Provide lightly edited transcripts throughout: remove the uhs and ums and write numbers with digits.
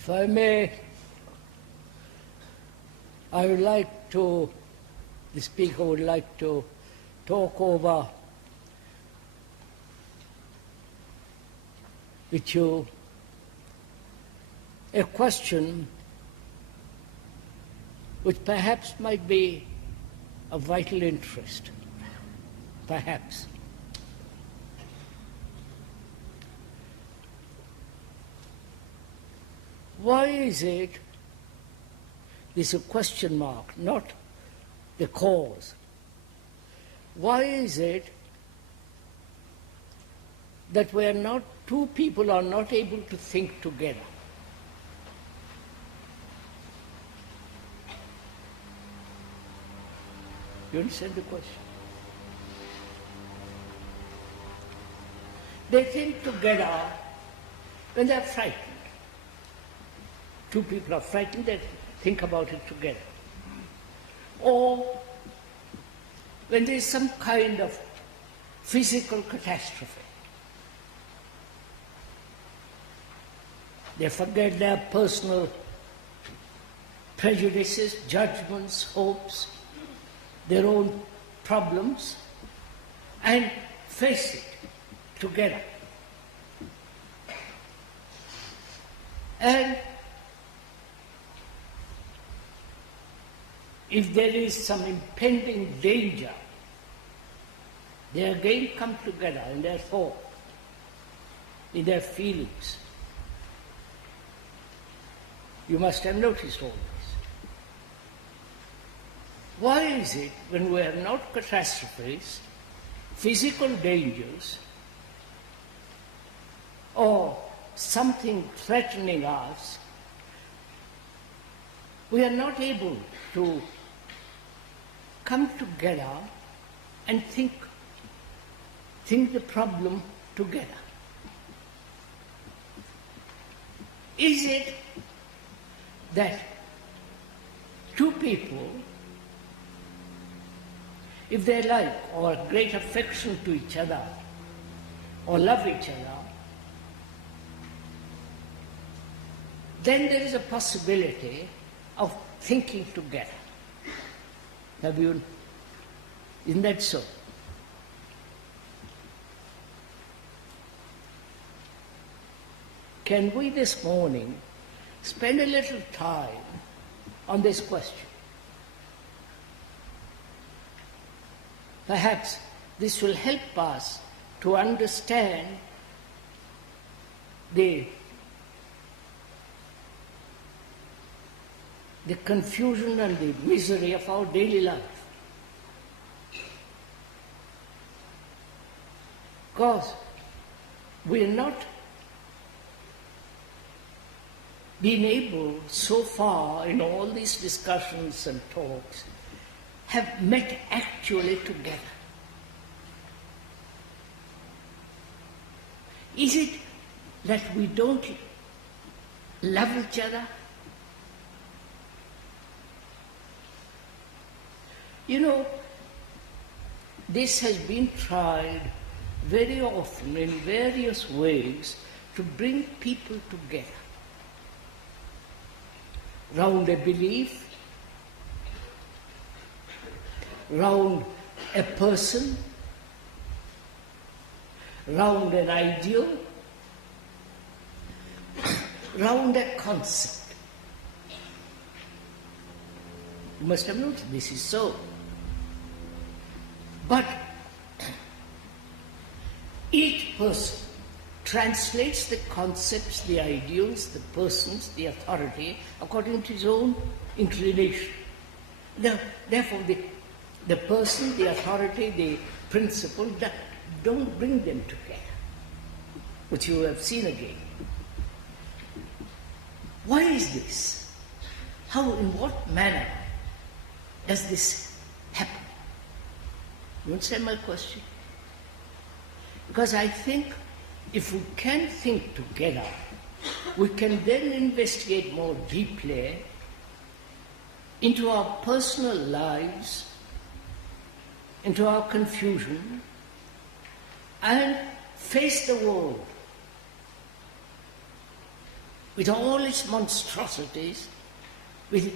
If I may, the speaker would like to talk over with you a question which perhaps might be of vital interest, perhaps. Why is it, this is a question mark, not the cause. Why is it that two people are not able to think together? You understand the question? They think together when they're frightened. Two people are frightened, they think about it together. Or when there is some kind of physical catastrophe. They forget their personal prejudices, judgments, hopes, their own problems, and face it together. And if there is some impending danger, they again come together in their thought, in their feelings. You must have noticed all this. Why is it when we have not catastrophes, physical dangers, or something threatening us, we are not able to come together and think the problem together? Is it that two people, if they like or have great affection to each other or love each other, then there is a possibility of thinking together? Isn't that so? Can we this morning spend a little time on this question? Perhaps this will help us to understand the confusion and the misery of our daily life. Because we are not been able so far in all these discussions and talks have met actually together. Is it that we don't love each other? You know, this has been tried very often in various ways to bring people together round a belief, round a person, round an ideal, round a concept. You must have noticed this is so. But each person translates the concepts, the ideals, the persons, the authority according to his own inclination. Therefore, the person, the authority, the principle, don't bring them together, which you have seen again. Why is this? How, in what manner does this happen? You understand my question? Because I think if we can think together, we can then investigate more deeply into our personal lives, into our confusion, and face the world with all its monstrosities, with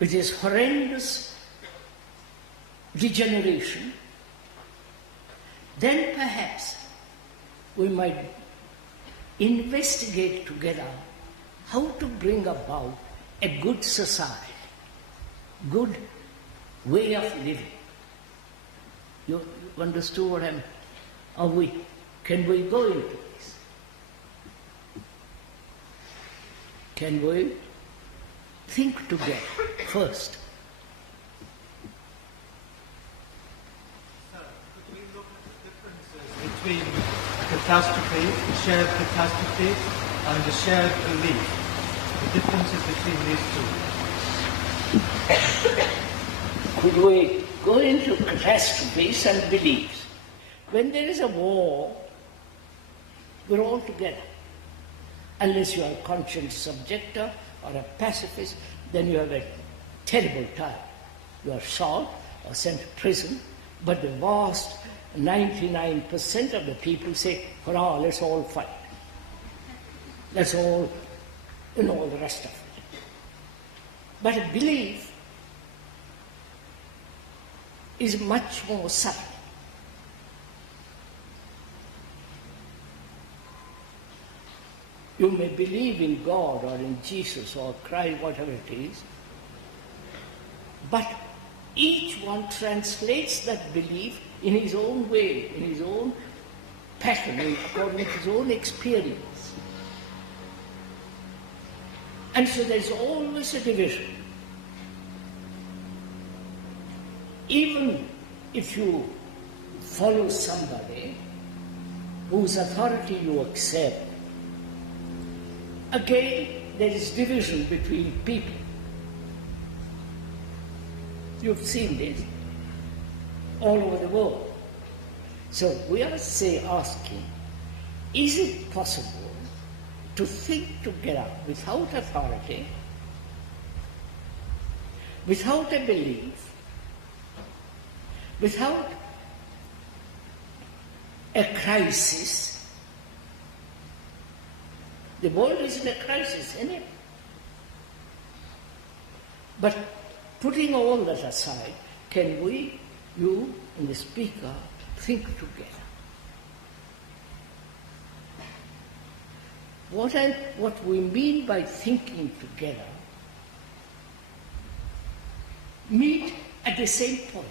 its horrendous degeneration, then perhaps we might investigate together how to bring about a good society, good way of living. You understood what can we go into this? Can we think together first? Sir, could we look at the differences between catastrophe, the shared catastrophe, and the shared belief? The differences between these two. Could we go into catastrophes and beliefs? When there is a war, we're all together. Unless you are a conscience objector or a pacifist, then you have a terrible time. You are shot or sent to prison, but the vast 99% of the people say, hurrah, let's all fight. Let's all, all the rest of it. But a belief is much more subtle. You may believe in God or in Jesus or Christ, whatever it is, but each one translates that belief in his own way, in his own pattern, according to his own experience. And so there's always a division. Even if you follow somebody whose authority you accept, again there is division between people. You've seen this all over the world. So we are asking, is it possible to think together without authority, without a belief, without a crisis? The world is in a crisis, isn't it? But putting all that aside, can we, you and the speaker, think together? What we mean by thinking together, meet at the same point.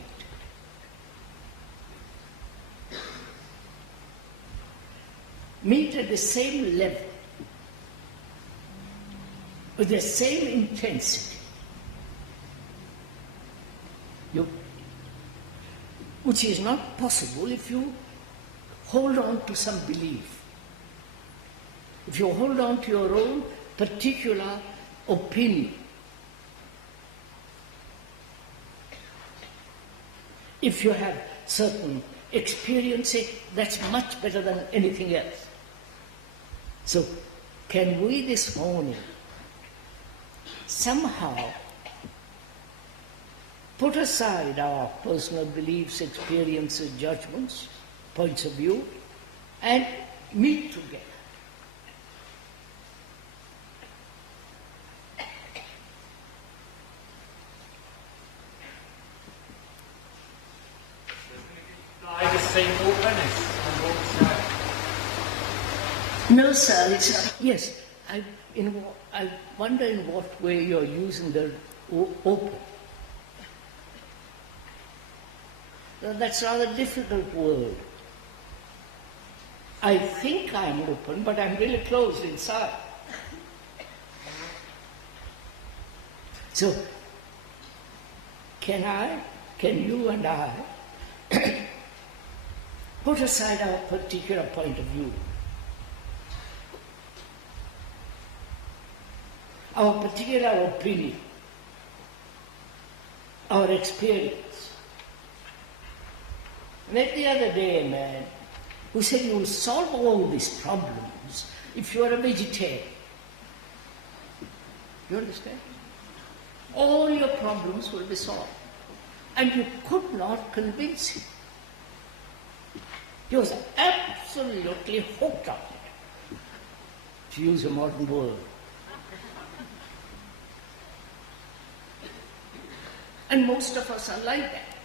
Meet at the same level, with the same intensity, which is not possible if you hold on to some belief. If you hold on to your own particular opinion, if you have certain experiences, that's much better than anything else. So, can we this morning somehow put aside our personal beliefs, experiences, judgments, points of view, and meet together? The same openness on both sides. No, sir, it's not. Yes, I wonder in what way you're using the open. That's a rather difficult word. I think I'm open, but I'm really closed inside. So, can you and I put aside our particular point of view, our particular opinion, our experience? I met the other day a man who said you will solve all these problems if you are a vegetarian. You understand? All your problems will be solved. And you could not convince him. He was absolutely hooked on it. to use a modern word. And most of us are like that.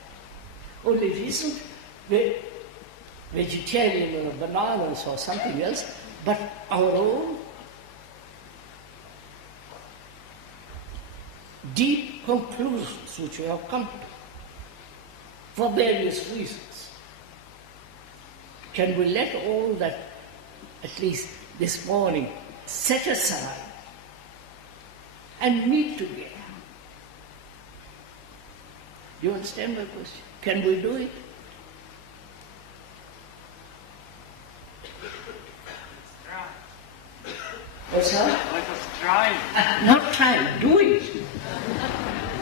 Only it isn't vegetarian or bananas or something else, but our own deep conclusions which we have come to for various reasons. Can we let all that, at least this morning, set aside and meet together? Do you understand my question? Can we do it? What's that? Let us try. Not try, do it.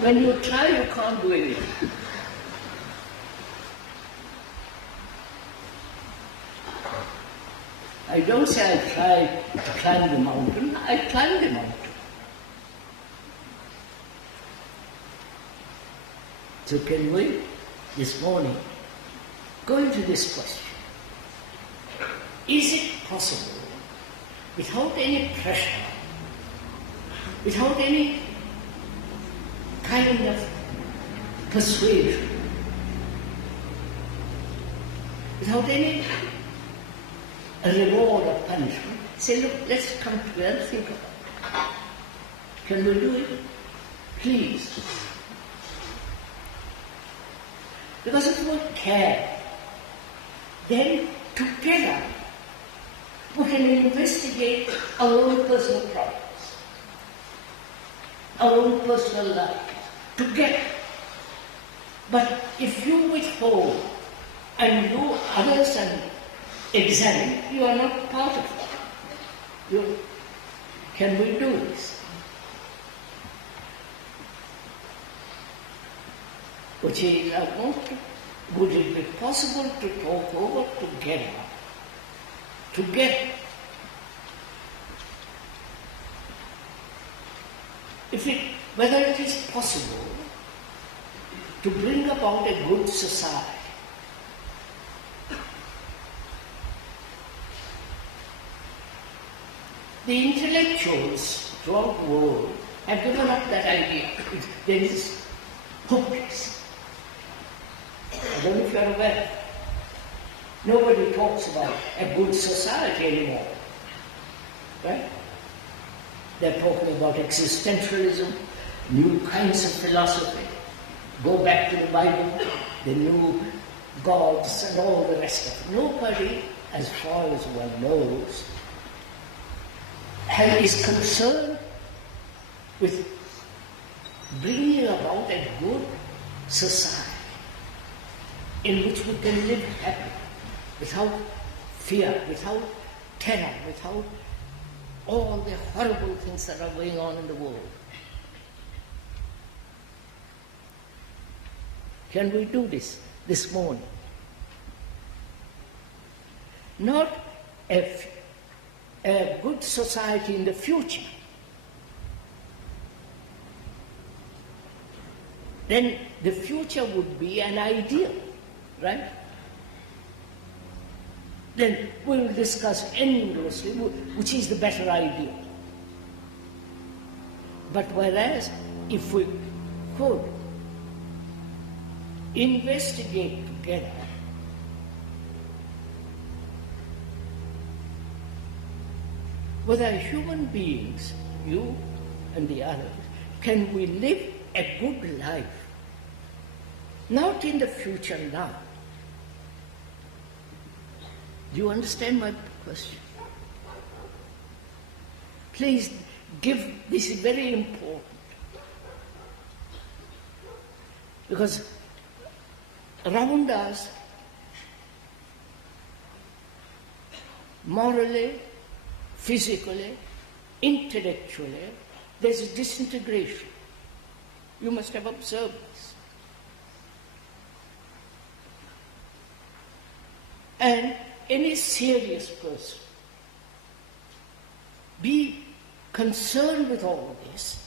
When you try, you can't do anything. I don't say I try to climb the mountain, I climb the mountain. So can we, this morning, go into this question? Is it possible, without any pressure, without any kind of persuasion, without any reward or punishment, say, look, let's come together and think about it. Can we do it? Please. Because if we care, then together we can investigate our own personal problems, our own personal lives, together. But if you withhold and do others and examine, you are not part of that. Can we do this? Which is, would it be possible to talk over together? Together. Whether it is possible to bring about a good society. The intellectuals throughout the world have given up that idea. There is hopeless. I don't know if you are aware. Nobody talks about a good society anymore. Right? They're talking about existentialism, new kinds of philosophy, go back to the Bible, the new gods and all the rest of it. Nobody, as far as one knows, is concerned with bringing about a good society in which we can live happy, without fear, without terror, without all the horrible things that are going on in the world. Can we do this morning? Not a good society in the future. Then the future would be an ideal, right? Then we will discuss endlessly which is the better ideal. But whereas if we could investigate together whether human beings, you and the others, can we live a good life, not in the future now. Do you understand my question? Please this is very important. Because around us, morally, physically, intellectually, there's a disintegration. You must have observed this. And any serious person be concerned with all this,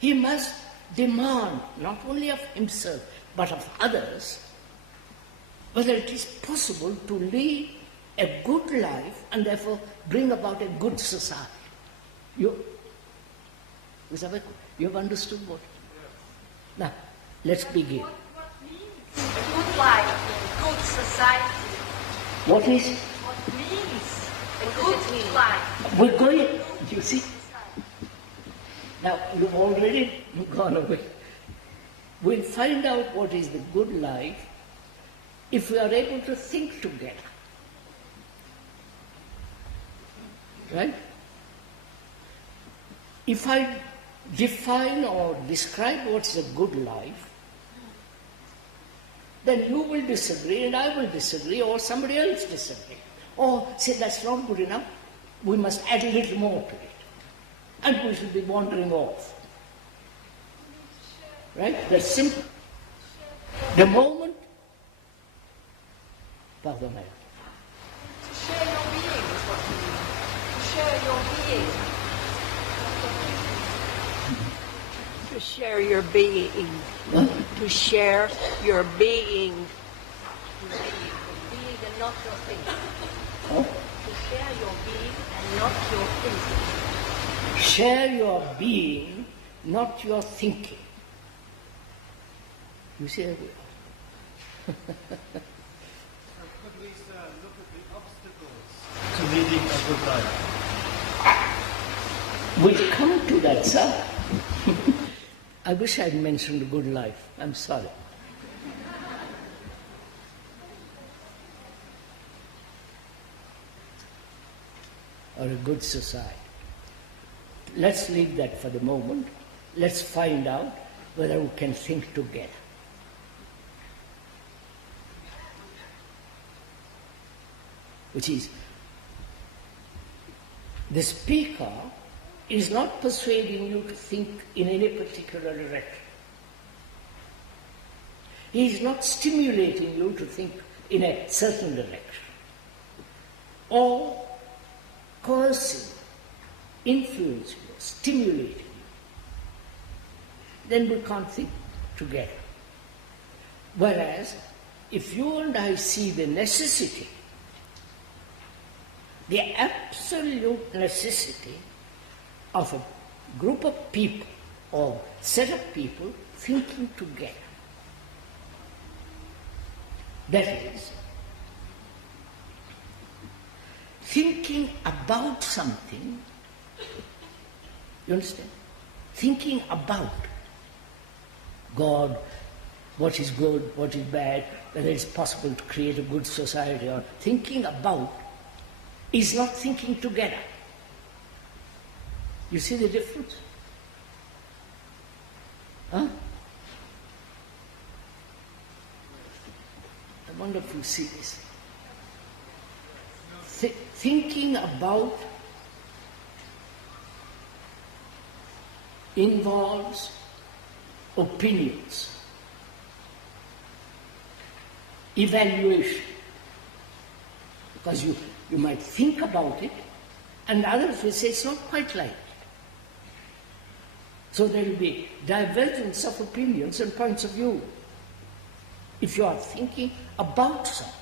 he must demand not only of himself but of others whether it is possible to lead a good life and therefore bring about a good society. You have understood what? Now, let's begin. What means a good life, a good society? What is? What means a good life? We're going, you see? Now, you've already gone away. We'll find out what is the good life if we are able to think together. Right? If I define or describe what's a good life, then you will disagree and I will disagree, or somebody else disagree. Or say that's not good enough, we must add a little more to it. And we should be wandering off. Right? That's simple. The moment, Father Mary. To share your being is what you mean. To share your being. To share your being. Huh? To share your being. Being and not your thinking. Huh? To share your being and not your thinking. Share your being, not your thinking. You see that? So could we, sir, look at the obstacles to leading a good life? We'll come to that, sir. I wish I'd mentioned a good life. I'm sorry. Or a good society. Let's leave that for the moment. Let's find out whether we can think together. Which is, the speaker is not persuading you to think in any particular direction. He is not stimulating you to think in a certain direction, or coercing, influencing you, stimulating you. Then we can't think together. Whereas, if you and I see the necessity, the absolute necessity of a group of people or set of people thinking together, that is, thinking about something, you understand? Thinking about God, what is good, what is bad, whether it's possible to create a good society, or thinking about is not thinking together. You see the difference? Huh? I wonder if you see this. Thinking about involves opinions, evaluation, because you might think about it and others will say it's not quite like it. So there will be divergence of opinions and points of view if you are thinking about something.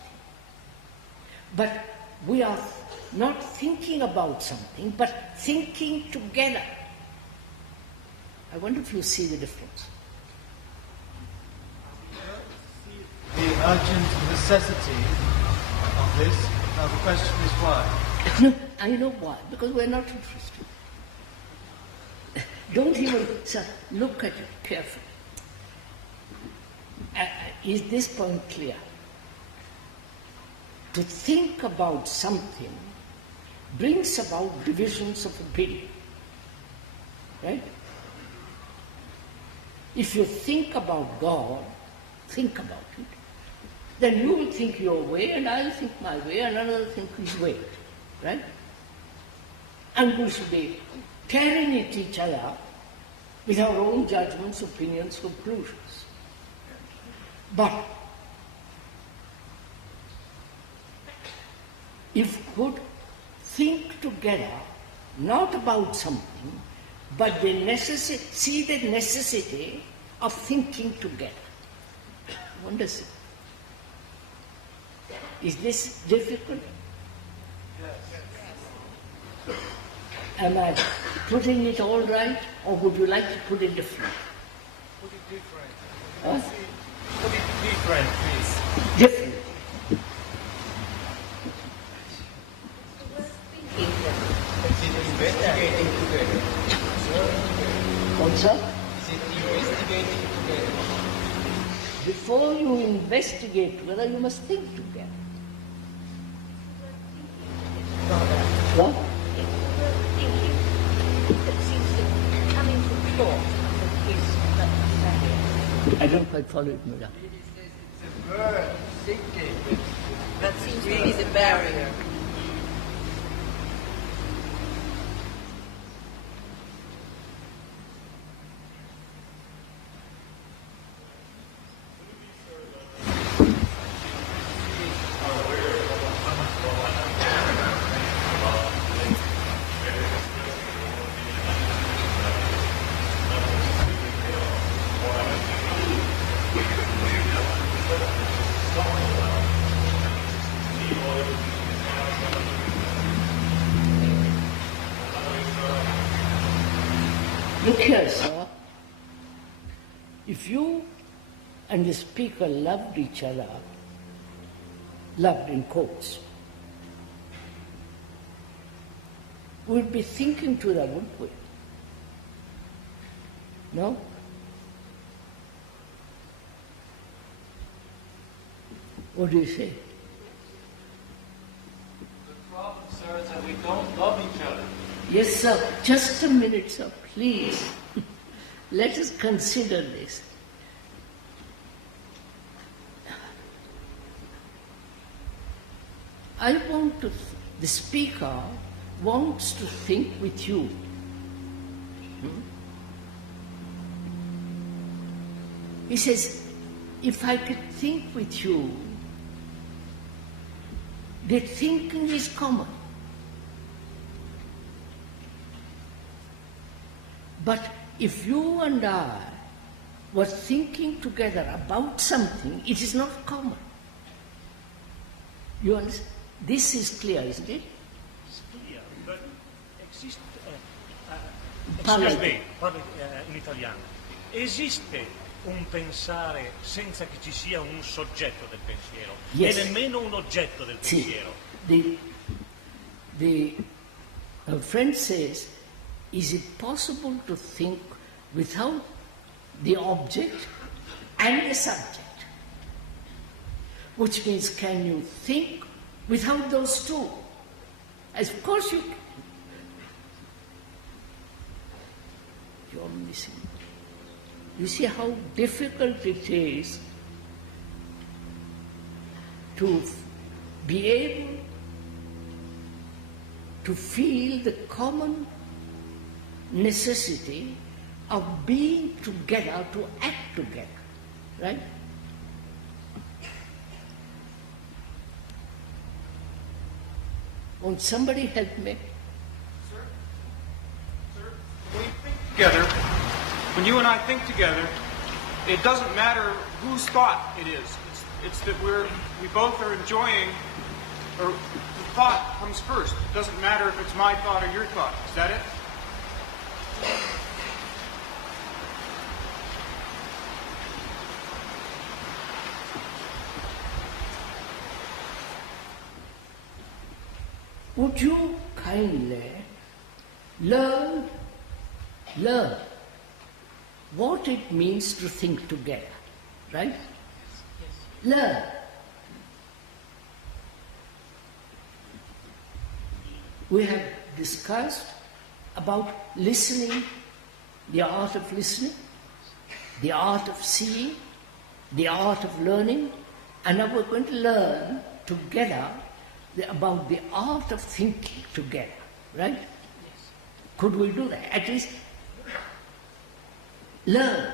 But we are not thinking about something, but thinking together. I wonder if you see the difference. The urgent necessity of this. Now the question is why? No, I know why. Because we're not interested. Don't even, sir, look at it carefully. Is this point clear? To think about something brings about divisions of opinion. Right? If you think about God, think about it, then you will think your way and I'll think my way and another think his way. Right? And we should be tearing at each other with our own judgments, opinions, conclusions. But if we could think together, not about something, but see the necessity of thinking together. Wonder, is this difficult? Am I putting it all right, or would you like to put it different? Put it different. Huh? Put it different, please. Different. Investigating together. Also, Is it investigating together? before you investigate together, you must think together. What? Thinking that seems to be coming from thought is that I don't quite follow it, Mira. It's a verb, thinking. that seems to be the barrier. Look here, sir. If you and the speaker loved each other, loved in quotes, we'd be thinking together, wouldn't we? No? What do you say? The problem, sir, is that we don't love each other. Yes, sir. Just a minute, sir, please. Let us consider this. I want to, the speaker wants to think with you. He says, if I could think with you, the thinking is common. But if you and I were thinking together about something, it is not common. You understand? This is clear, isn't it? It's clear, but existe, Parla. excuse me, parlo in italiano. Esiste un pensare senza che ci sia un soggetto del pensiero Yes. e nemmeno un oggetto del See, pensiero. the friend says, is it possible to think without the object and the subject? Which means, can you think without those two? As of course you can. You're missing. You see how difficult it is to be able to feel the common necessity of being together, to act together, right? Won't somebody help me? When we think together, when you and I think together, it doesn't matter whose thought it is. It's that we both are enjoying, or the thought comes first. It doesn't matter if it's my thought or your thought. Is that it? Would you kindly learn what it means to think together, right? Learn. We have discussed about listening, the art of listening, the art of seeing, the art of learning, and now we're going to learn together about the art of thinking together, right? Yes. Could we do that? At least learn,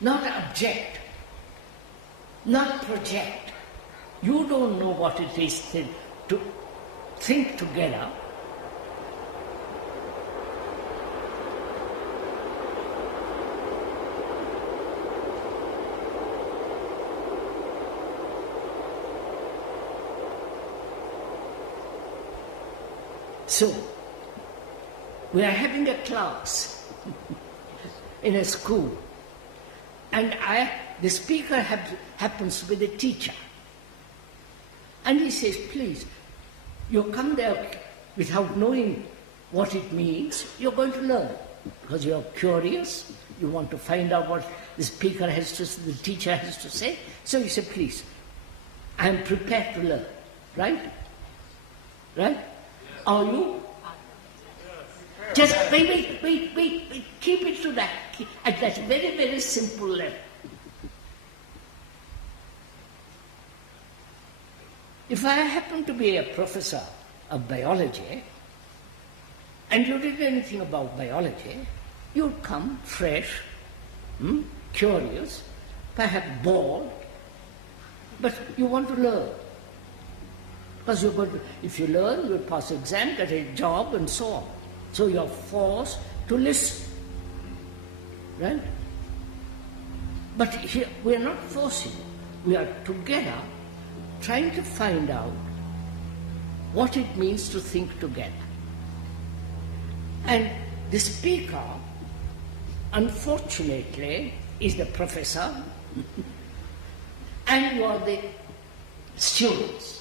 not object, not project. You don't know what it is to think together. So, we are having a class in a school, and the speaker happens to be the teacher. And he says, please, you come there without knowing what it means, you're going to learn. Because you're curious, you want to find out what the speaker has to say, the teacher has to say. So you say, please, I'm prepared to learn. Right? Right? Are you? Just wait, keep it to that, at that very, very simple level. If I happen to be a professor of biology, and you didn't know anything about biology, you'd come fresh, curious, perhaps bored, but you want to learn. Because you're going to, if you learn, you'll pass the exam, get a job, and so on. So you're forced to listen. Right? But here, we're not forcing. We are together trying to find out what it means to think together. And the speaker, unfortunately, is the professor, and you are the students.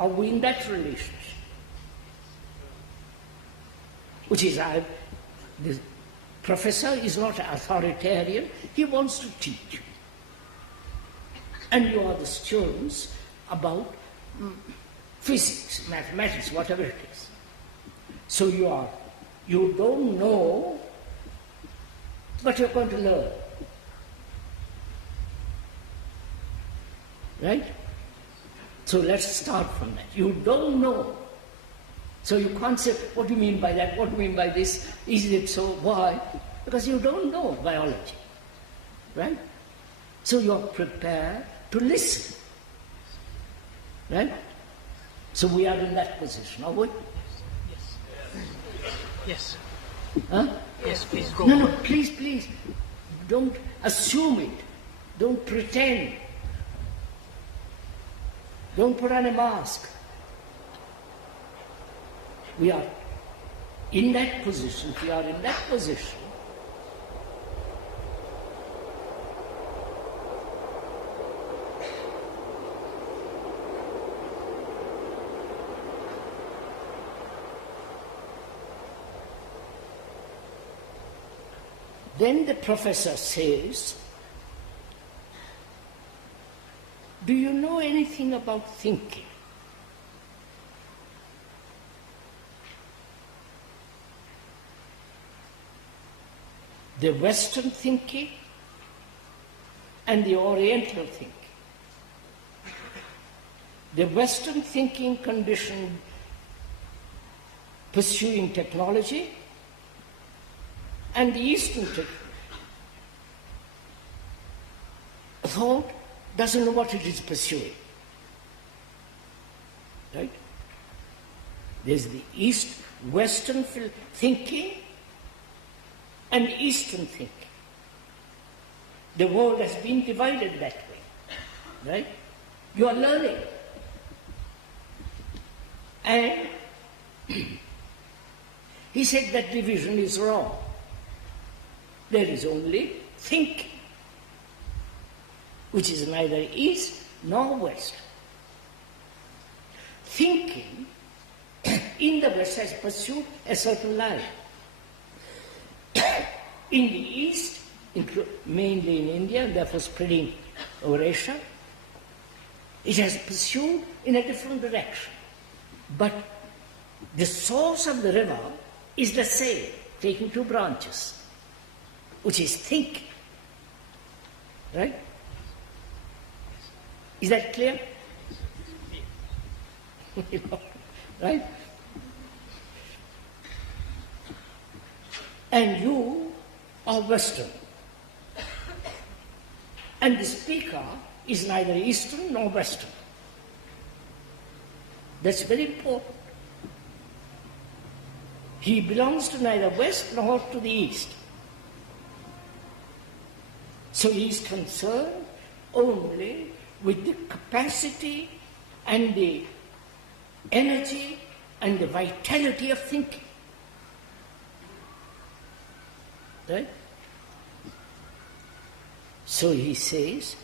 Are we in that relationship? Which is, the professor is not authoritarian, he wants to teach. And you are the students about physics, mathematics, whatever it is. So you don't know, but you're going to learn. Right? So let's start from that. You don't know. So you can't say, what do you mean by that? What do you mean by this? Is it so? Why? Because you don't know biology. Right? So you're prepared to listen. Right? So we are in that position, are we? Yes. Huh? Yes, please go. No, please. Don't assume it. Don't pretend. Don't put on a mask. We are in that position. We are in that position. Then the professor says, do you know anything about thinking? The Western thinking and the Oriental thinking. The Western thinking conditioned pursuing technology, and the Eastern thought doesn't know what it is pursuing. Right? There's the Western thinking and Eastern thinking. The world has been divided that way. Right? You are learning. And he said that division is wrong. There is only thinking, which is neither East nor West. Thinking in the West has pursued a certain line. In the East, mainly in India, and therefore spreading over Asia, it has pursued in a different direction. But the source of the river is the same, taking two branches, which is thinking. Right? Is that clear? Right? And you are Western. And the speaker is neither Eastern nor Western. That's very important. He belongs to neither West nor to the East. So he is concerned only with the capacity and the energy and the vitality of thinking. Right? So he says,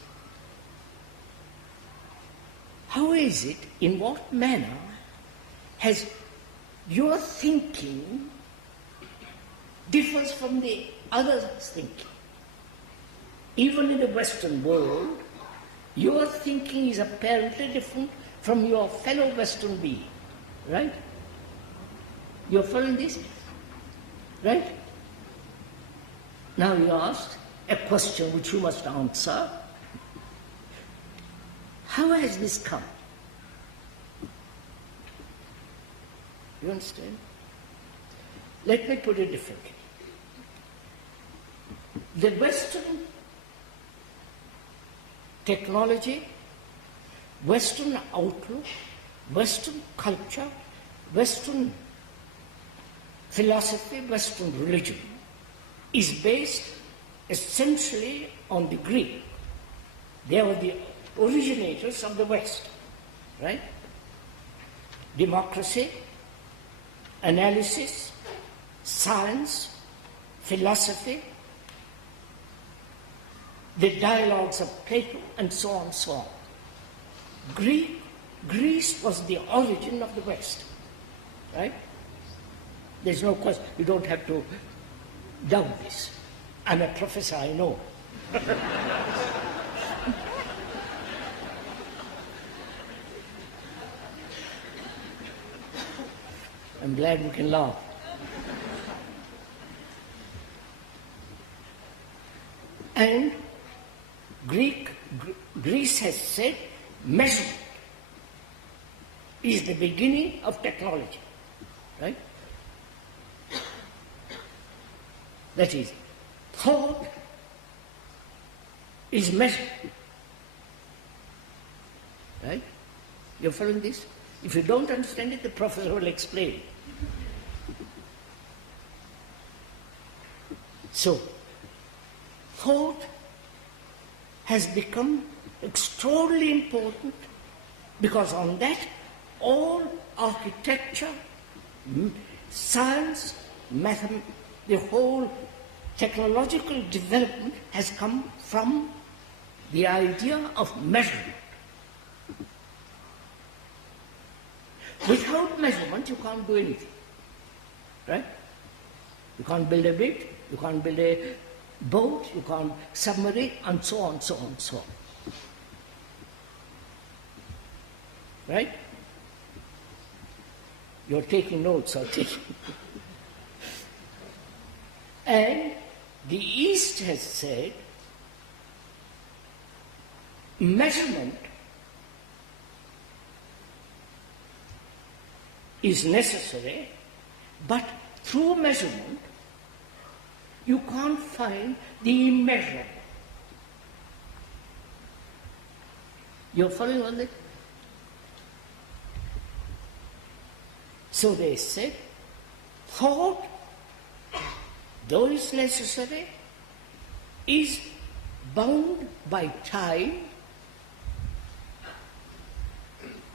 how is it, in what manner has your thinking differs from the other's thinking? Even in the Western world, your thinking is apparently different from your fellow Western being. Right? You're following this? Right? Now you ask a question which you must answer. How has this come? You understand? Let me put it differently. The Western technology, Western outlook, Western culture, Western philosophy, Western religion is based essentially on the Greek. They were the originators of the West, right? Democracy, analysis, science, philosophy, the dialogues of Plato, and so on, so on. Greece was the origin of the West, right? There's no question. You don't have to doubt this. I'm a professor, I know. I'm glad we can laugh. And Greece has said measurement is the beginning of technology, right? That is, thought is measured, right? You're following this? If you don't understand it, the professor will explain. So, thought has become extraordinarily important because on that all architecture, science, mathematics, the whole technological development has come from the idea of measurement. Without measurement, you can't do anything, right? You can't build a bridge, you can't build a boat, you can't submarine, and so on, so on, so on. Right? You're taking notes, or taking. And the East has said measurement is necessary, but through measurement you can't find the immeasurable. You're following on that? So they said, thought, though it's necessary, is bound by time,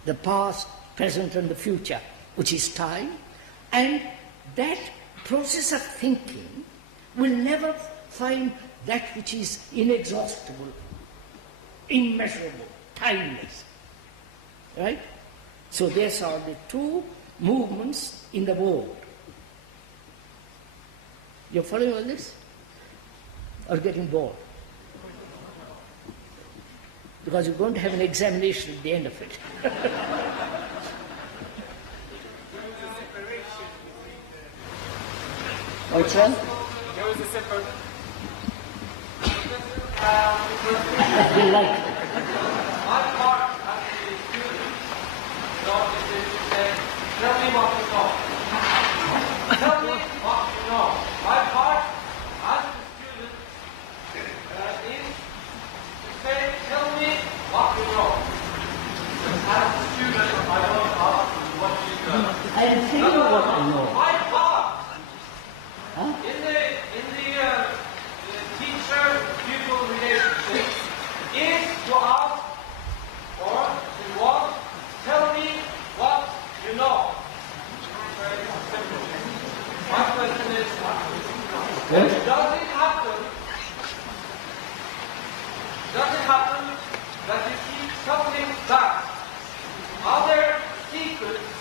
the past, present, and the future, which is time, and that process of thinking will never find that which is inexhaustible, immeasurable, timeless. Right? So these are the two movements in the world. You're following all this? Or getting bored? Because you're going to have an examination at the end of it. What's wrong? There was a separate. I feel like it. My part as a student, not if you say, tell me what you know. Tell me what you know. My part as a student is to say, tell me what you know. As a student, I don't ask what you know. I am telling you what I know. My part Huh? in the teacher-pupil relationship is to ask or to want, tell me what you know. What? Does it happen that you keep something back? Are there secrets,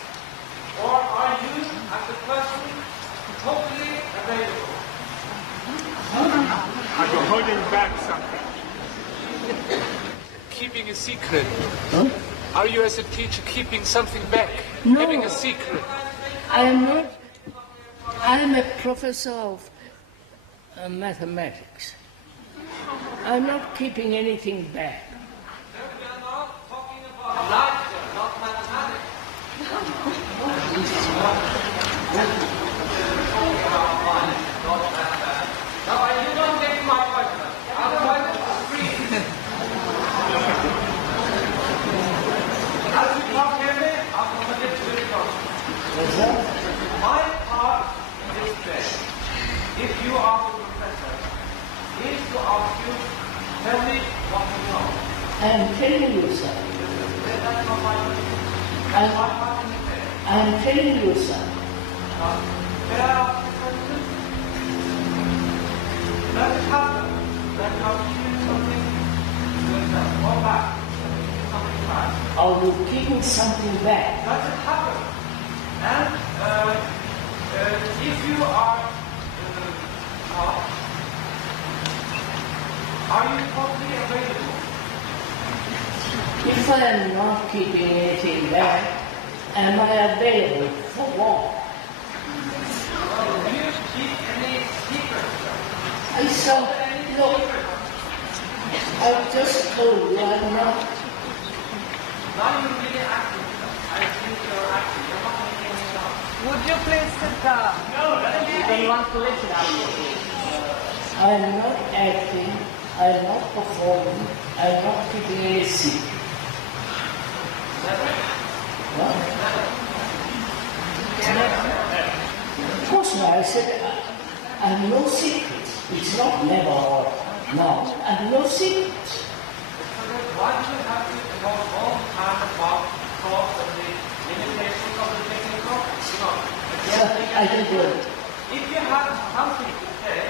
or are you, as a person, totally available? Are you holding back something? Keeping a secret. Huh? Are you as a teacher keeping something back? No. Having a secret? I am not. I am a professor of mathematics. I'm not keeping anything back. We are not talking about life, not mathematics. Now, you don't get my question. Otherwise, it's free. As you talk here, I'm going to get to it. My part in this bed, if you are the professor, is to ask you, tell me what you know. I am telling you, sir. That's not my question. I My part in the bed. am telling you, sir. May I ask you a question? Does it happen that you are keeping something to yourself or back? Something back? Are you keeping something back? Does it happen? And if you are not, are you totally available? If I am not keeping anything back, am I available for what? Do you keep any secrets? I said, look, I've just told you I'm not. Now you're really acting. I think you're acting. You're not making any sense. Would you please sit down? You don't want to listen to I'm not acting, I'm not performing, I'm not keeping any secret. What? Of course not. I said I have no secrets. It's not never or now. I have no secrets. Why do you have to involve all the time about thoughts and the limitations of the technical? I can do it. If you have something to say,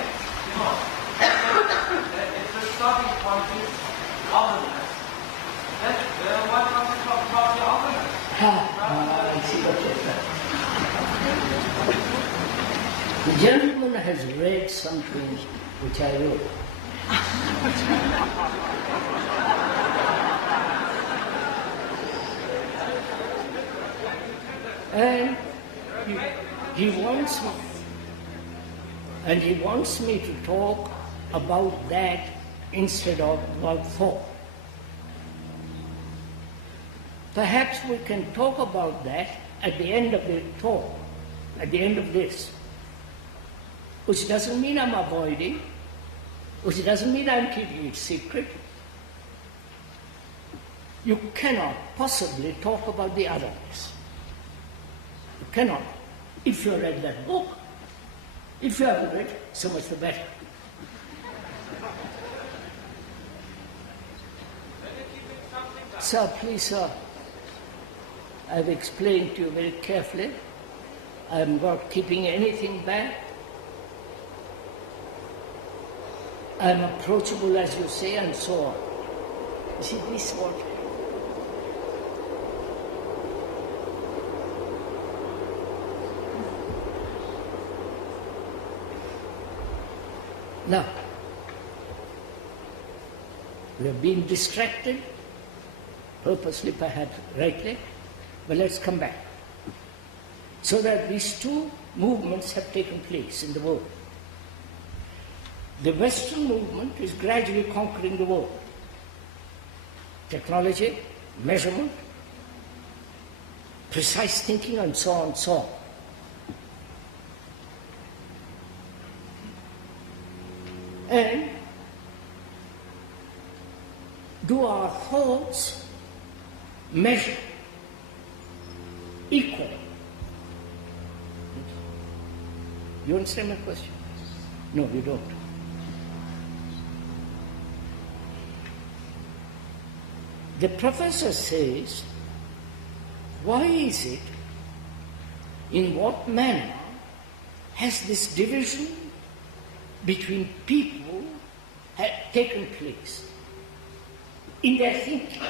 if the starting point is otherness, then why can't you talk about the otherness? I see what you're saying. The gentleman has read something which I wrote. And he wants me to talk about that instead of about thought. Perhaps we can talk about that at the end of the talk, at the end of this. Which doesn't mean I'm avoiding, which doesn't mean I'm keeping it secret. You cannot possibly talk about the otherness. You cannot. If you read that book, if you haven't read, so much the better. Sir, please, sir, I've explained to you very carefully. I'm not keeping anything back. I'm approachable, as you say, and so on. You see, this what? Now, we have been distracted, purposely, perhaps rightly, but let's come back. So that these two movements have taken place in the world. The Western movement is gradually conquering the world. Technology, measurement, precise thinking, and so on and so on. And do our thoughts measure, equal? You understand my question? No, you don't. The professor says, why is it, in what manner has this division between people have taken place in their thinking.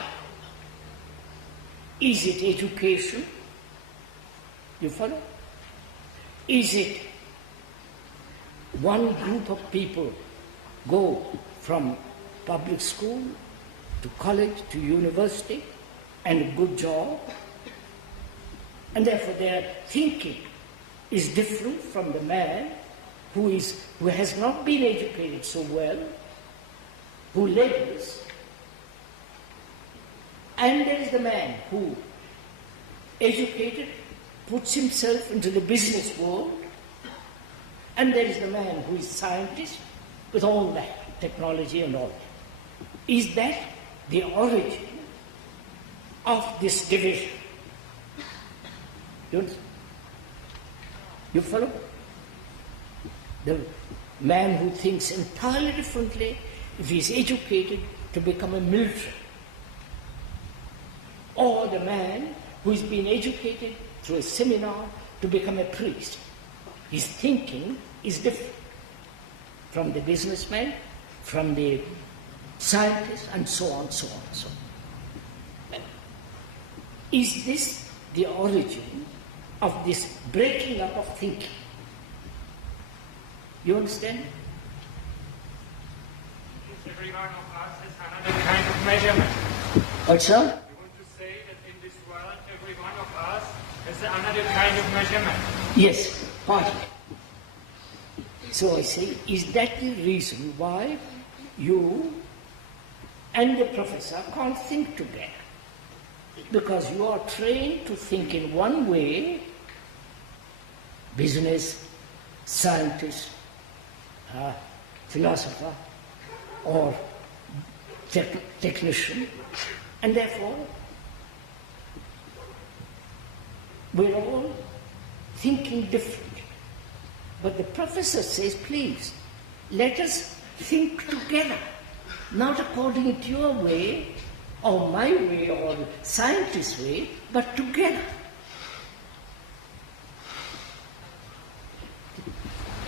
Is it education? You follow? Is it one group of people go from public school to college to university and a good job, and therefore their thinking is different from the man who has not been educated so well, who labors, and there is the man who, educated, puts himself into the business world, and there is the man who is scientist with all that technology and all that. Is that the origin of this division? You follow? The man who thinks entirely differently, if he is educated, to become a military, or the man who has been educated through a seminar to become a priest. His thinking is different from the businessman, from the scientist, and so on, so on, so on. Is this the origin of this breaking up of thinking? You understand? Every one of us is another kind of measurement. What's that? You want to say that in this world, every one of us is another kind of measurement? Yes, partly. So I say, is that the reason why you and the professor can't think together? Because you are trained to think in one way, business, scientist, philosopher, or technician, and therefore we're all thinking differently. But the professor says, please, let us think together, not according to your way, or my way, or the scientist's way, but together.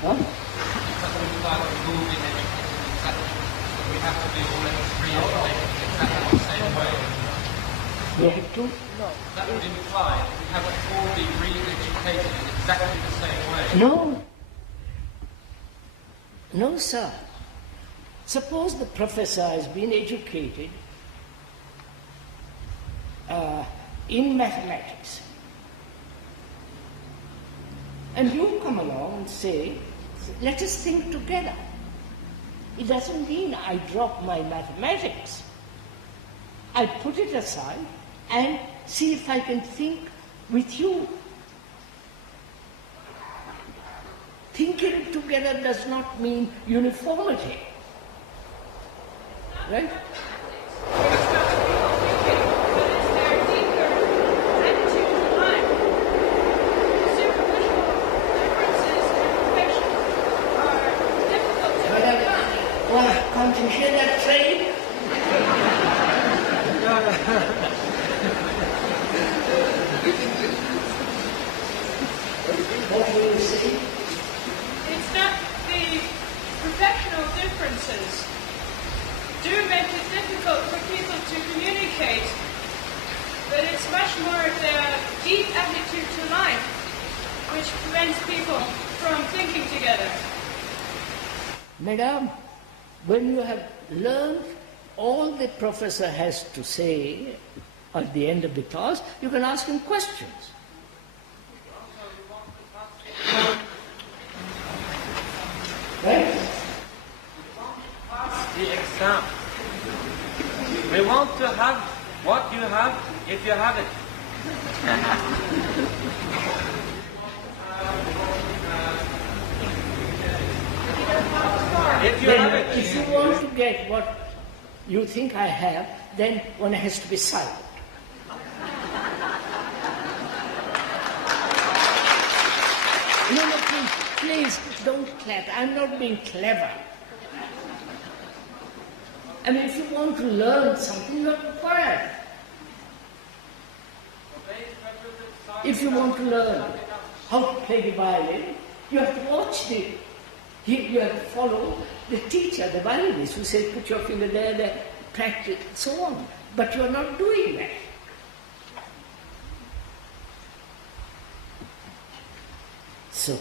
Huh? We have to be all re-educated in exactly the same way. We have to? No. That would imply that we have to all be re-educated in exactly the same way. No. No, sir. Suppose the professor has been educated in mathematics, and you come along and say, let us think together. It doesn't mean I drop my mathematics. I put it aside and see if I can think with you. Thinking together does not mean uniformity. Right? Can't you hear that train? What will you say? It's not the professional differences do make it difficult for people to communicate, but it's much more the deep attitude to life which prevents people from thinking together. Madam, when you have learned all the professor has to say at the end of the class, you can ask him questions. Right? The exam. We want to have what you have if you have it. If you have it. If you want to get what you think I have, then one has to be silent. No, please, don't clap. I'm not being clever. I mean, if you want to learn something, you have to quiet. If you want to learn how to play the violin, you have to watch the You have to follow the teacher, the violinist, who says put your finger there, practice, so on. But you're not doing that. So,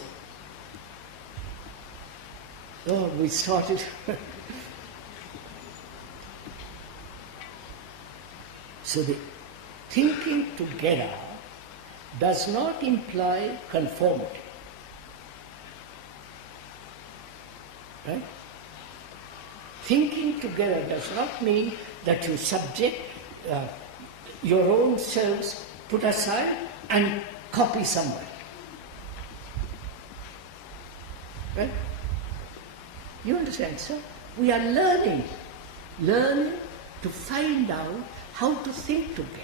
we started. So the thinking together does not imply conformity. Right? Thinking together does not mean that you subject your own selves, put aside and copy somebody. Right? You understand, sir? We are learning to find out how to think together.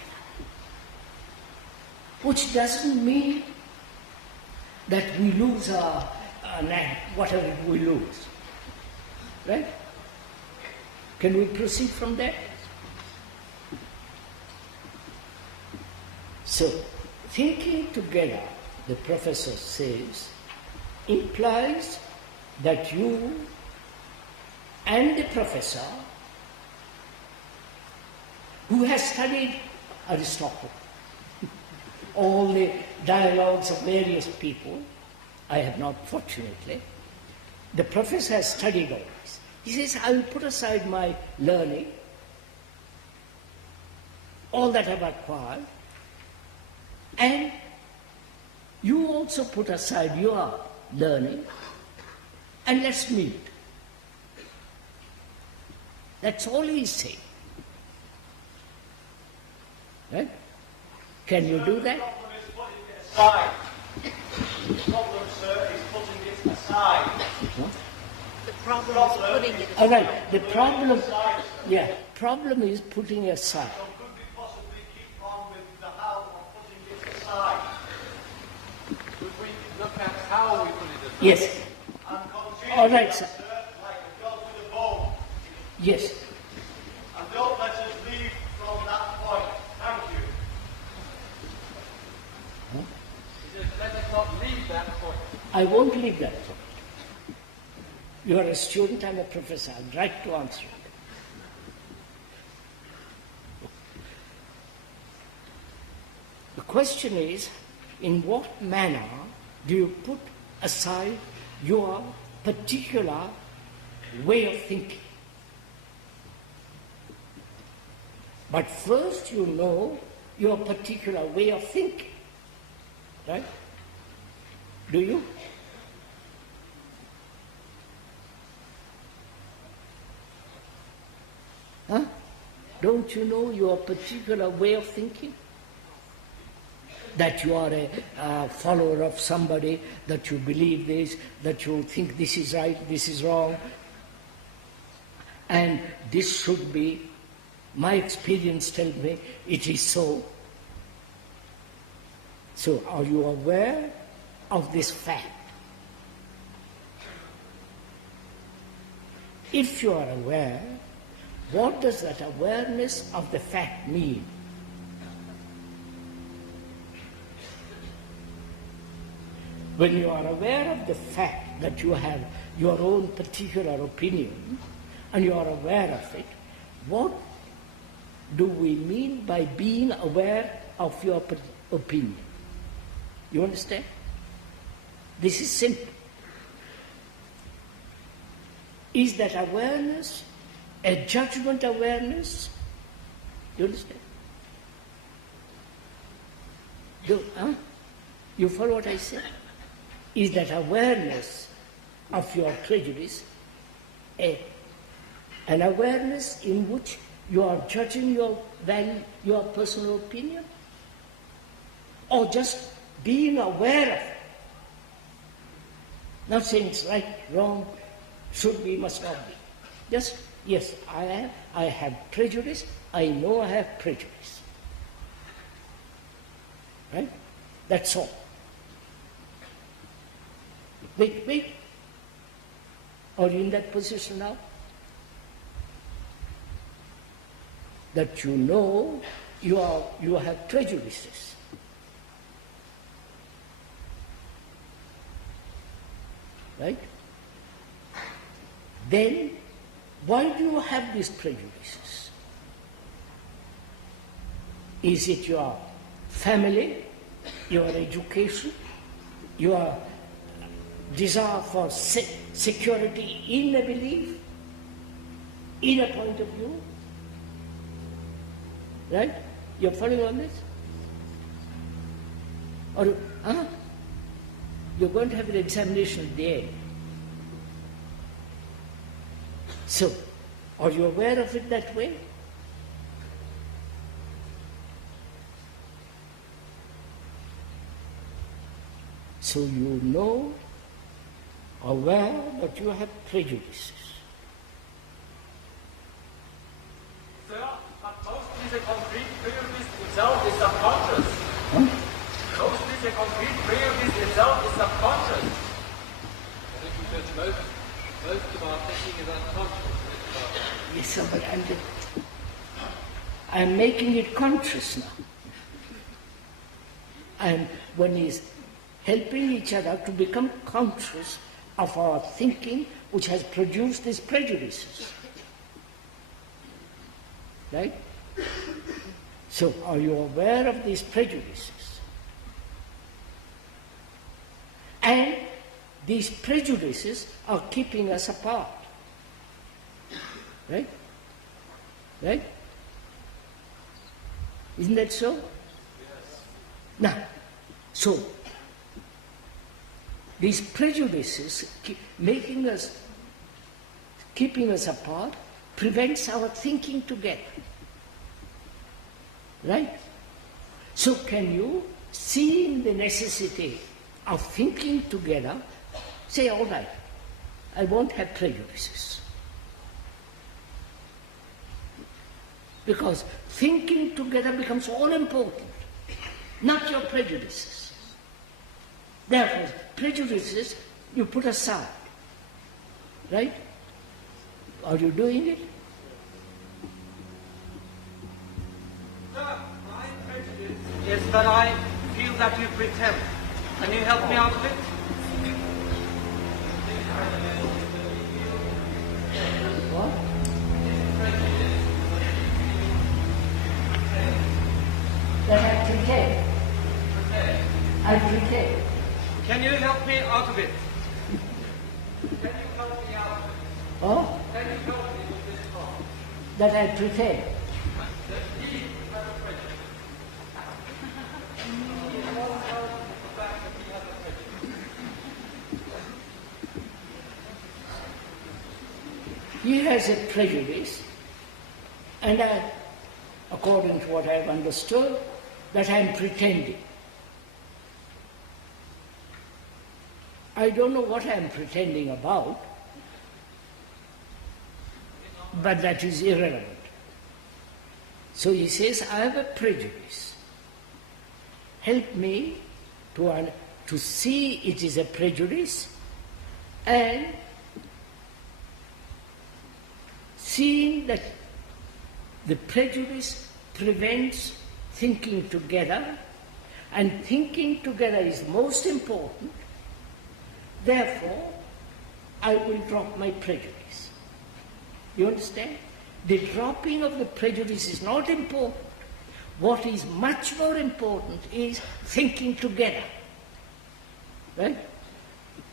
Which doesn't mean that we lose our whatever we lose. Right? Can we proceed from there? So, thinking together, the professor says, implies that you and the professor, who has studied Aristotle, all the dialogues of various people, I have not, fortunately, the professor has studied all this. He says, I will put aside my learning, all that I've acquired, and you also put aside your learning, and let's meet. That's all he's saying. Right? Can you do that? The problem, sir, is putting it aside. What? The problem is putting it aside. All right, the problem is putting it aside. So could we possibly keep on with the how of putting it aside? Could we look at how we put it aside? Yes. And continue, All right, sir. Like a dog with a bone. Yes. And don't let us leave from that point. Thank you. He says, let us not leave that point. I won't leave that point. You are a student, I'm a professor. I'd like to answer it. The question is, in what manner do you put aside your particular way of thinking? But first you know your particular way of thinking. Right? Do you? Huh? Don't you know your particular way of thinking? That you are a follower of somebody, that you believe this, that you think this is right, this is wrong, and this should be, my experience tells me it is so. So are you aware of this fact? If you are aware, what does that awareness of the fact mean? When you are aware of the fact that you have your own particular opinion and you are aware of it, what do we mean by being aware of your opinion? You understand? This is simple. Is that awareness a judgment awareness? You understand? You follow what I say? Is that awareness of your prejudice an awareness in which you are judging your value, your personal opinion? Or just being aware of it? Not saying it's right, wrong, should be, must not be. Just, yes, I have prejudice, I know I have prejudice. Right? That's all. Wait. Are you in that position now? That you know you have prejudices. Right? then why do you have these prejudices? Is it your family, your education, your desire for security in a belief, in a point of view? Right? You're following on this? Or, you're going to have an examination at the end. So, are you aware of it that way? So you know, aware that you have prejudices. Sir, but mostly the concrete prejudice itself is subconscious. Mostly the concrete prejudice itself is subconscious. I think most of our thinking is unconscious. Yes, sir, but I'm making it conscious now. And one is helping each other to become conscious of our thinking which has produced these prejudices. Right? So, are you aware of these prejudices? And these prejudices are keeping us apart. Right? Right? Isn't that so? Yes. Now, so, these prejudices keeping us apart, prevents our thinking together. Right? So can you, seeing the necessity of thinking together, say, all right, I won't have prejudices. Because thinking together becomes all important, not your prejudices. Therefore, prejudices you put aside. Right? Are you doing it? Sir, my prejudice is that I feel that you pretend. Can you help me out of it? What? That I pretend. I pretend. Can you help me out of it? Can you help me out of it? Oh? Can you help me with this thought? That I pretend. He has a prejudice, and according to what I've understood, that I'm pretending. I don't know what I'm pretending about, but that is irrelevant. So he says, I have a prejudice. Help me to see it is a prejudice, and seeing that the prejudice prevents thinking together, and thinking together is most important, therefore I will drop my prejudice. You understand? The dropping of the prejudice is not important. What is much more important is thinking together. Right?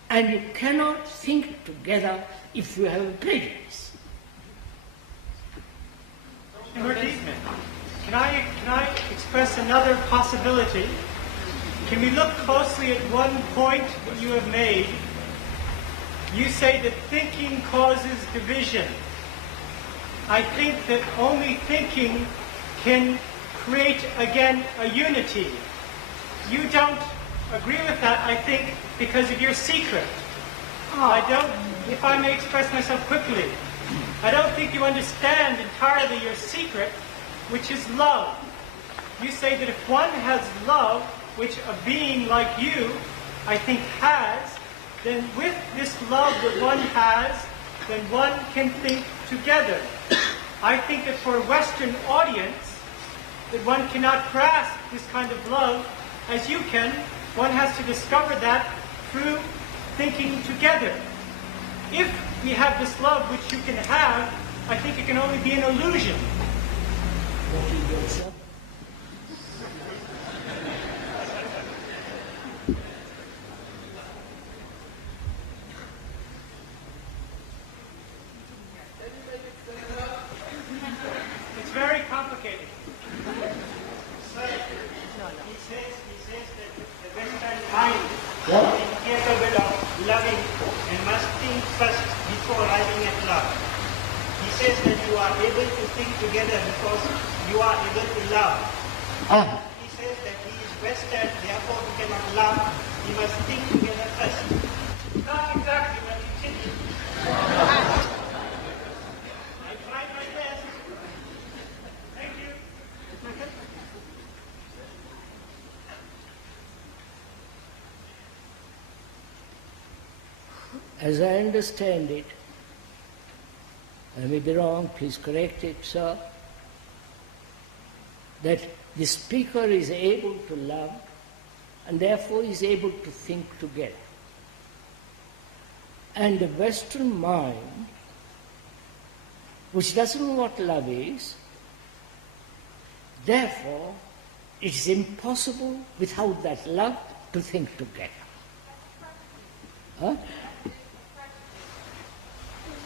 And you cannot think together if you have a prejudice. Can I express another possibility? Can we look closely at one point that you have made? You say that thinking causes division. I think that only thinking can create again a unity. You don't agree with that, I think, because of your secret. I don't, if I may express myself quickly, I don't think you understand entirely your secret, which is love. You say that if one has love, which a being like you, I think, has, then with this love that one has, then one can think together. I think that for a Western audience, that one cannot grasp this kind of love as you can. One has to discover that through thinking together. If we have this love which you can have, I think it can only be an illusion. What you get, sir? It's very complicated. He says that the Western mind is incapable of loving and must think first before arriving at love. He says that you are able to think together because you are able to love. He says that he is Western, therefore he cannot love. He must think together first. Not exactly, but continue. I tried my best. Thank you. As I understand it, I may be wrong, please correct it, sir, that the speaker is able to love and therefore is able to think together. And the Western mind, which doesn't know what love is, therefore it is impossible without that love to think together. Huh?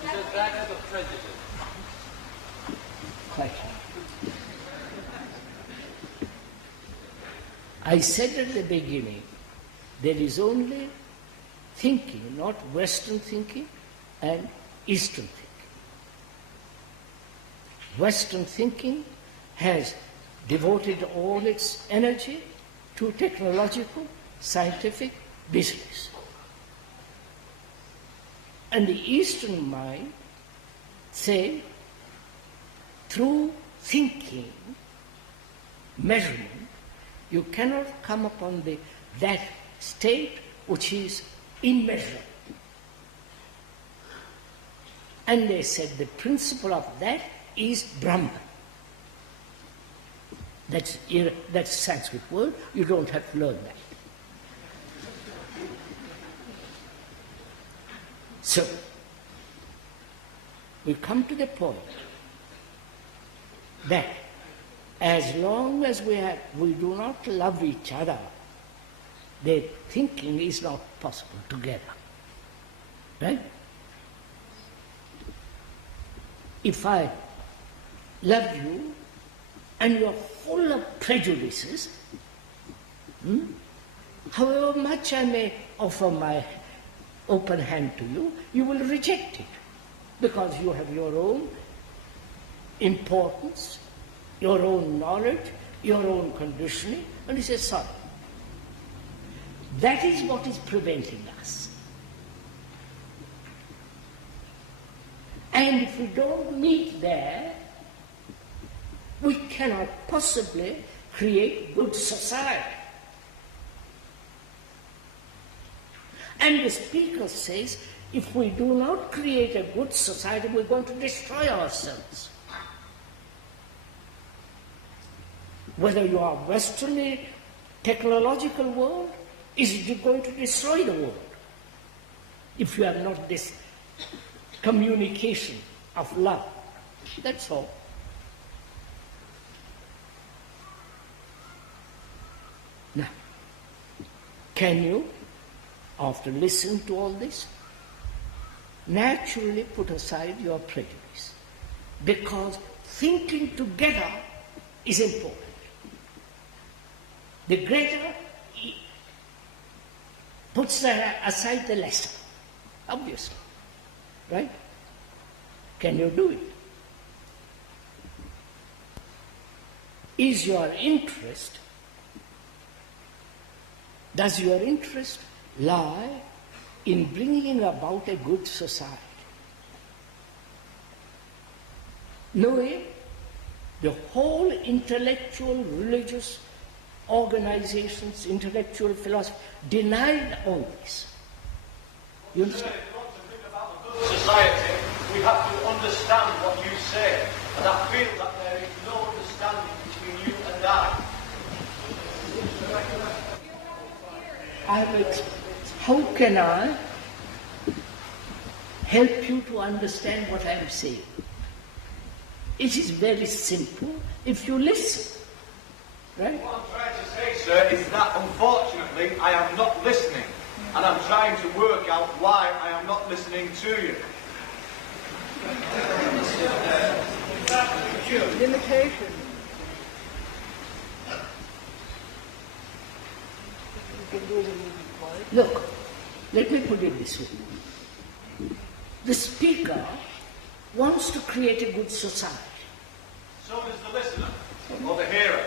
Does that have a prejudice? Quite. I said at the beginning, there is only thinking, not Western thinking and Eastern thinking. Western thinking has devoted all its energy to technological, scientific business. And the Eastern mind say, through thinking, measurement, you cannot come upon that state which is immeasurable. And they said the principle of that is Brahman. That's a Sanskrit word, you don't have to learn that. So, we come to the point that as long as we do not love each other, the thinking is not possible together. Right? If I love you and you are full of prejudices, however much I may offer my open hand to you, you will reject it because you have your own importance, your own knowledge, your own conditioning, and he says, sorry. That is what is preventing us. And if we don't meet there, we cannot possibly create good society. And the speaker says, if we do not create a good society, we're going to destroy ourselves. Whether you are Western technological world, is it going to destroy the world? If you have not this communication of love. That's all. Now, can you, after listening to all this, naturally put aside your prejudice? Because thinking together is important. The greater puts aside the lesser, obviously. Right? Can you do it? Is your interest, does your interest lie in bringing about a good society? Knowing the whole intellectual, religious organizations, intellectual philosophy denied all this. You understand? Society, we have to understand what you say, and I feel that there is no understanding between you and I. How can I help you to understand what I am saying. It is very simple if you listen. Right? What I'm trying to say, sir, is that unfortunately I am not listening. And I'm trying to work out why I am not listening to you. Limitation. Look, let me put it this way. The speaker wants to create a good society. So does the listener, or the hearer.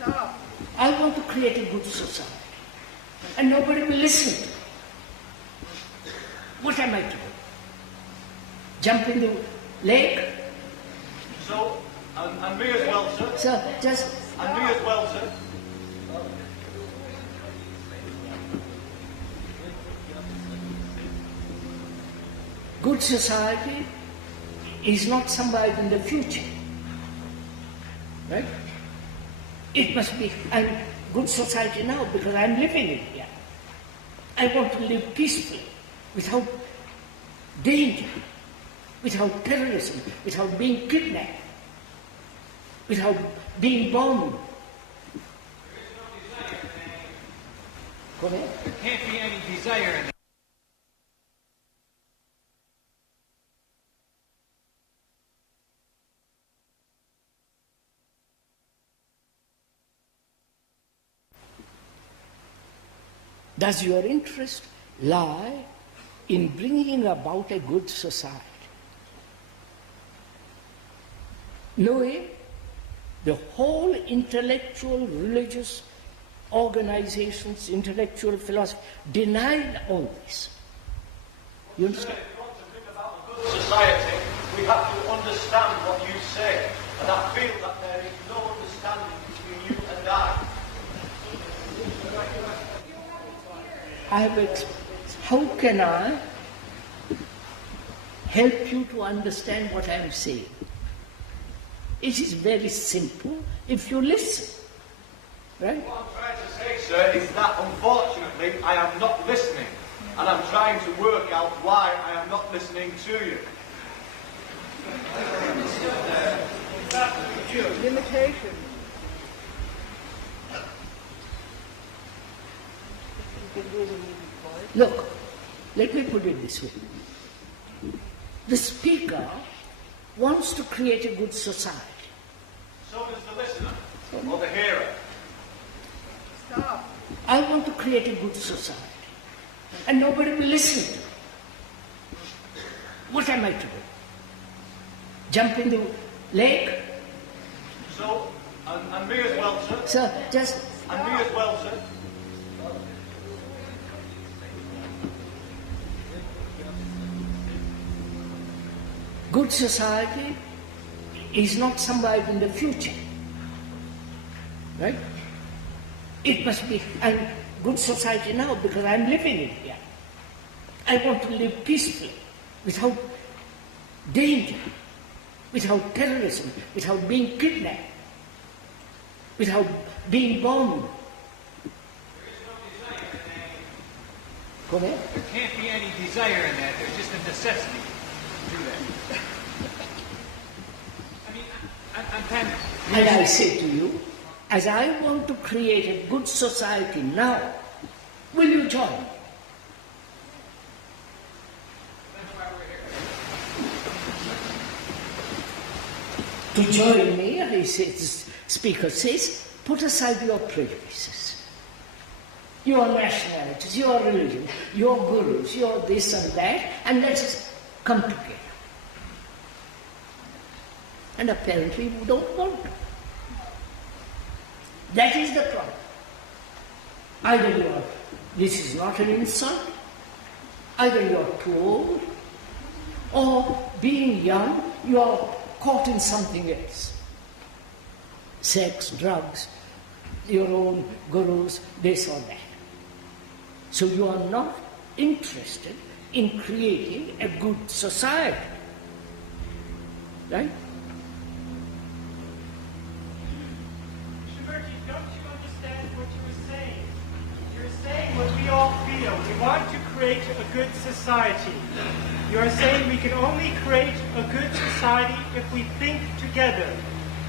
Stop. I want to create a good society. And nobody will listen to me. What am I to do? Jump in the lake? So, and me as well, sir. Sir, just... And me as well, sir. Good society is not somewhere in the future. Right? It must be, I'm good society now because I'm living in here. I want to live peacefully, without danger, without terrorism, without being kidnapped, without being bombed. Go ahead. There can't be any desire in that. Does your interest lie in bringing about a good society? Knowing the whole intellectual, religious organizations, intellectual philosophy denied all this. You understand? If you want to bring about a good society, we have to understand what you say. And I feel that there is no understanding between you and I. How can I help you to understand what I am saying? It is very simple if you listen. Right? What I'm trying to say, sir, is that unfortunately I am not listening. And I'm trying to work out why I am not listening to you. Limitation. Look, let me put it this way. The speaker wants to create a good society. So does the listener, or the hearer. Stop. I want to create a good society. And nobody will listen to me. What am I to do? Jump in the lake? So, and me as well, sir. Sir, just... And me as well, sir. Good society is not somewhere in the future. Right? It must be, I'm good society now because I'm living in here. I want to live peacefully, without danger, without terrorism, without being kidnapped, without being bombed. Go ahead. There can't be any desire in that. There's just a necessity to do that. I mean, I'm kind of... And I say to you, as I want to create a good society now, will you join me? To join me, the speaker says, put aside your prejudices, your nationalities, your religion, your gurus, your this and that, and let us come together. And apparently you don't want to. That is the problem. Either this is not an insult, either you're too old, or being young, you're caught in something else. Sex, drugs, your own gurus, this or that. So you are not interested in creating a good society. Right? Krishnamurti, don't you understand what you were saying? You're saying what we all feel. We want to create create a good society. You are saying we can only create a good society if we think together.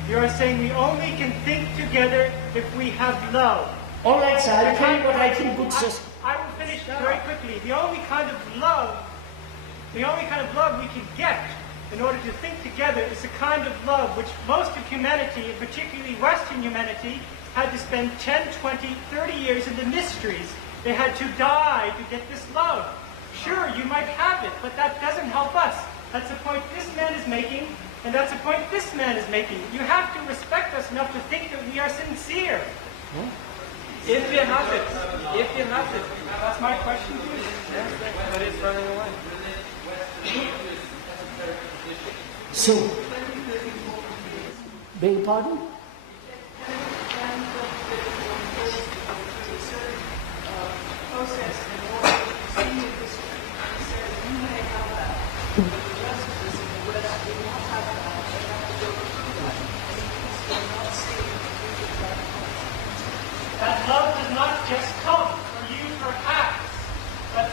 You are saying we only can think together if we have love. All right, sir, I'll tell you what I think good society. I will finish very quickly. The only kind of love we can get in order to think together is the kind of love which most of humanity, particularly Western humanity, had to spend 10, 20, 30 years in the mysteries. They had to die to get this love. Sure, you might have it, but that doesn't help us. That's the point this man is making, and that's the point this man is making. You have to respect us enough to think that we are sincere. If you have it, That's my question to you. but it's running away. So, beg your pardon? That love does not just come for you perhaps, but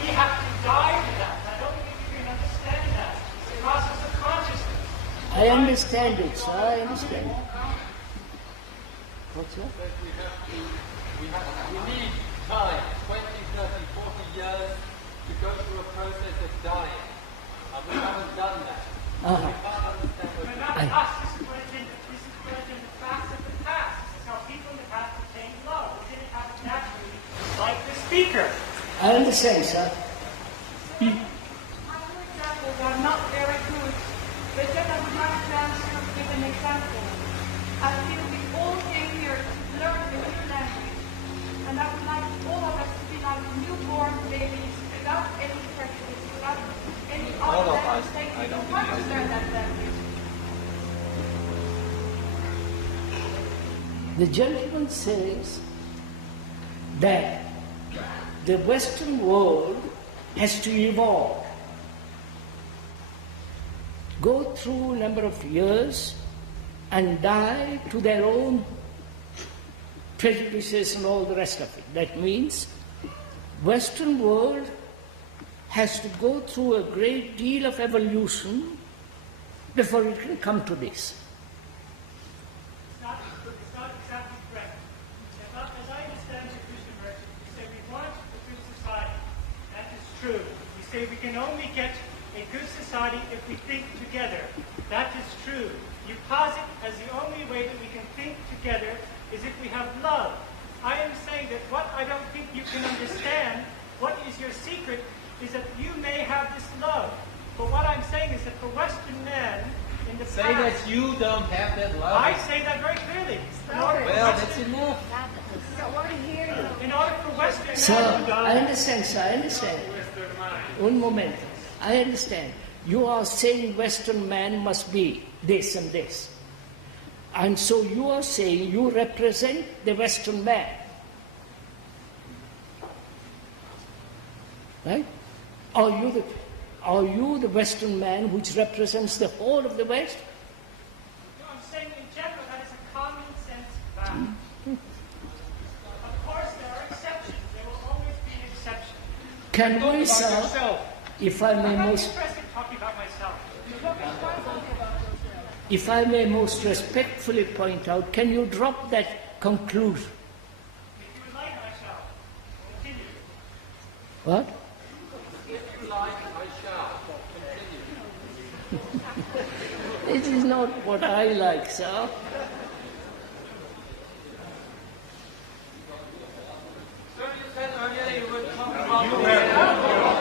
we have to die to that. I don't think you can understand that. It's a process of consciousness. I understand it, sir, I understand. What's that? We need time, 20, 30, 40 years to go through a process of dying. And we haven't done that. Uh-huh. We can't understand what But not us. This is what it's in the facts of the past. This is how people in the past attained love. It didn't happen naturally, like the speaker. I understand, sir. My two examples are not very good, but then I would like to answer with an example. I feel we all came here to learn the new language, and I would like all of us to be like newborn babies, without any prejudice, without any other mistake. We don't want to learn that language. The gentleman says that the Western world has to evolve, go through a number of years and die to their own prejudices and all the rest of it. That means Western world has to go through a great deal of evolution before it can come to this. It's not exactly correct. As I understand you, Krishnamurti, you say we want a good society. That is true. We say we can only get a good society if we think together. That is true. You posit as the only way that we can think together is if we have love. I am saying that what I don't think you can understand, what is your secret, is that you may have this love. But what I'm saying is that for Western men, in the Say past, that you don't have that love. I say that very clearly. Well, that's enough. In order for Western men Sir, to die, I understand, sir, I understand. One moment. I understand. You are saying Western man must be this and this. And so you are saying you represent the Western man. Right? Are you the Western man which represents the whole of the West? No, I'm saying in general that is a common sense fact. Of course, there are exceptions. There will always be an exception. Can Talk we, about sir, yourself. if I may I'm not most, interested in talking about myself. if I may most respectfully point out, can you drop that conclusion? If you would like, I shall. Continue. What? If you like, I shall. Continue. This is not what I like, sir. So you said earlier you were talking about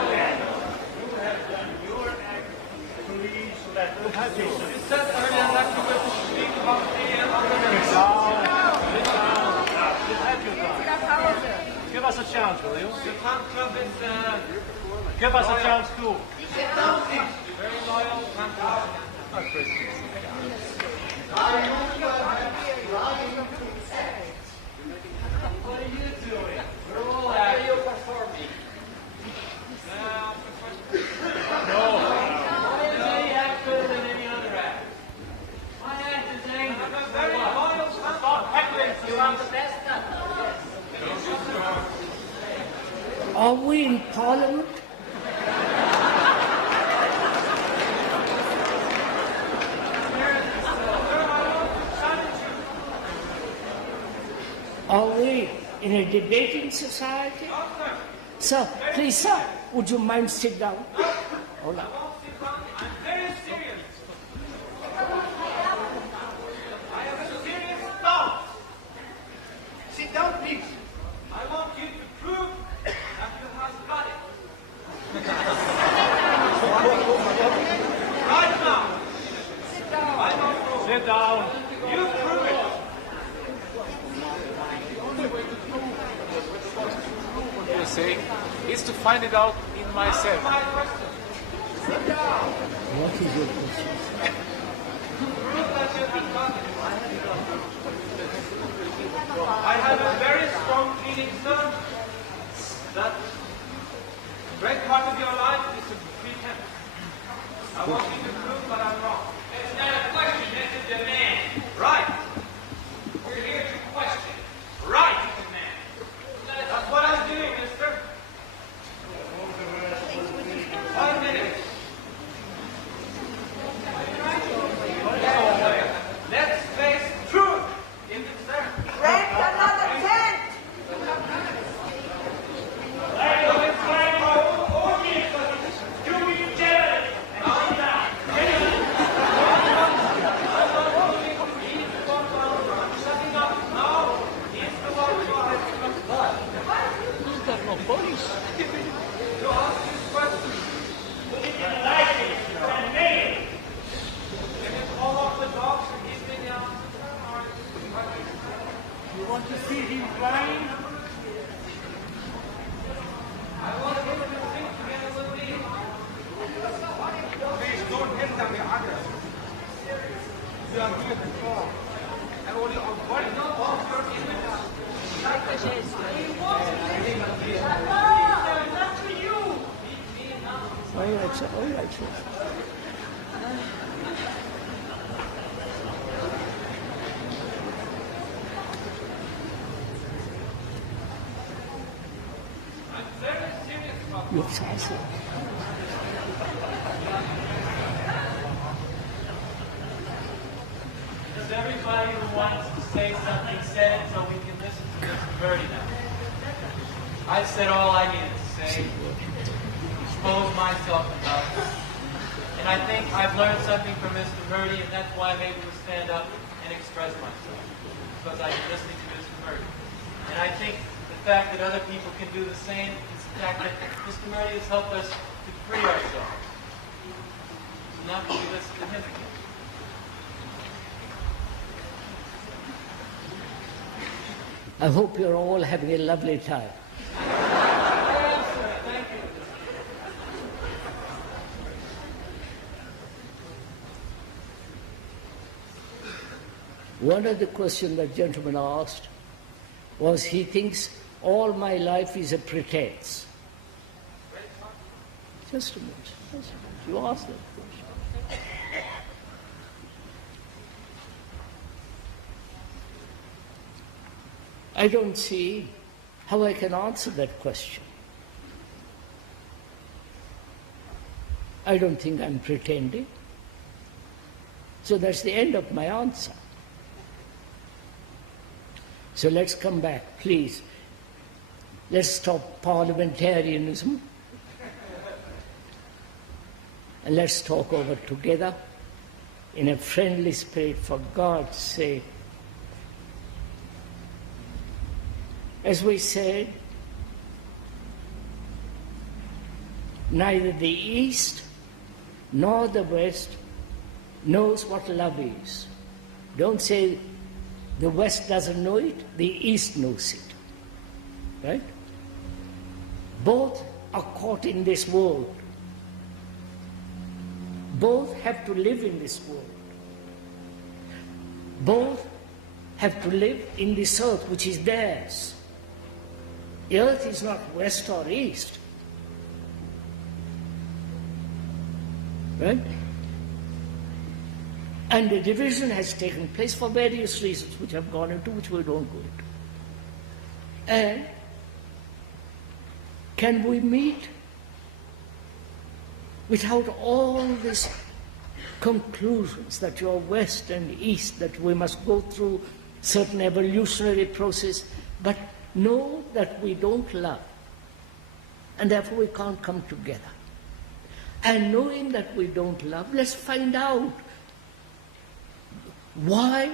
You said earlier that you were speaking about Give us a chance, will you? the fan club is Give us a chance too. very loyal fan club. What are you doing? We're all out. Are you performing? No. Why is any act better than any other act? My act is angry. I'm a very loyal fan. Stop heckling. You are the best. Are we in Parliament? Are we in a debating society? Sir, please, sir, would you mind sit down? Hold on. I'm very serious. I have a serious thought. Sit down, please. I want you to prove that you have got it. Right now. Sit down. I don't know. Sit down. You prove it. You say is to find it out in myself. My question. Sit down. What is your question? Prove that you have got it. I have a very strong feeling, sir, that a great part of your life is a pretense. I want you to prove that I'm wrong. It's not a question, it's a demand. Right. We're here to question. Right, demand. That's what I'm doing, mister. 1 minute. Let's face truth in the circle. Rent another tent. You want to see him flying? Please don't hit them with others. You are doing it wrong. And only on body, not on your image. All right, sir. All right, sir. You're sassy. Does everybody who wants to say something say it so we can listen to Mr. Birdie now? I've said all I needed to say, expose myself about it. And I think I've learned something from Mr. Birdie, and that's why I'm able to stand up and express myself. Because I've been listening to Mr. Birdie. And I think the fact that other people can do the same is the fact that Mr. Birdie has helped us to free ourselves. So now can we listen to him again? I hope you're all having a lovely time. Thank you. One of the questions that gentleman asked was he thinks all my life is a pretense. Just a minute. Just a minute. You asked that question. I don't see how I can answer that question. I don't think I'm pretending. So that's the end of my answer. So let's come back, please. Let's stop parliamentarianism. And let's talk over together in a friendly spirit, for God's sake. As we said, neither the East nor the West knows what love is. Don't say the West doesn't know it, the East knows it. Right? Both are caught in this world. Both have to live in this world. Both have to live in this earth which is theirs. The earth is not west or east. Right? And the division has taken place for various reasons which I've gone into, which we don't go into. And can we meet without all these conclusions that you're West and East, that we must go through certain evolutionary process, but know that we don't love, and therefore we can't come together. And knowing that we don't love, let's find out why,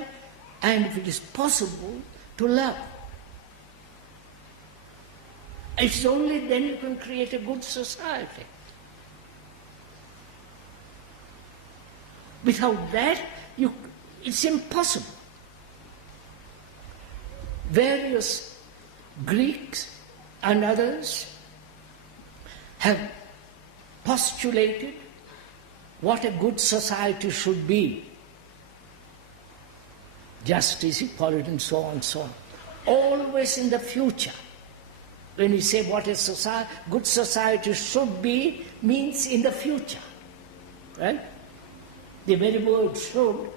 and if it is possible to love. It's only then you can create a good society. Without that, it's impossible. Various Greeks and others have postulated what a good society should be. Justice, equality, and so on and so on. Always in the future. When you say what a good society should be, means in the future. Right? The very word should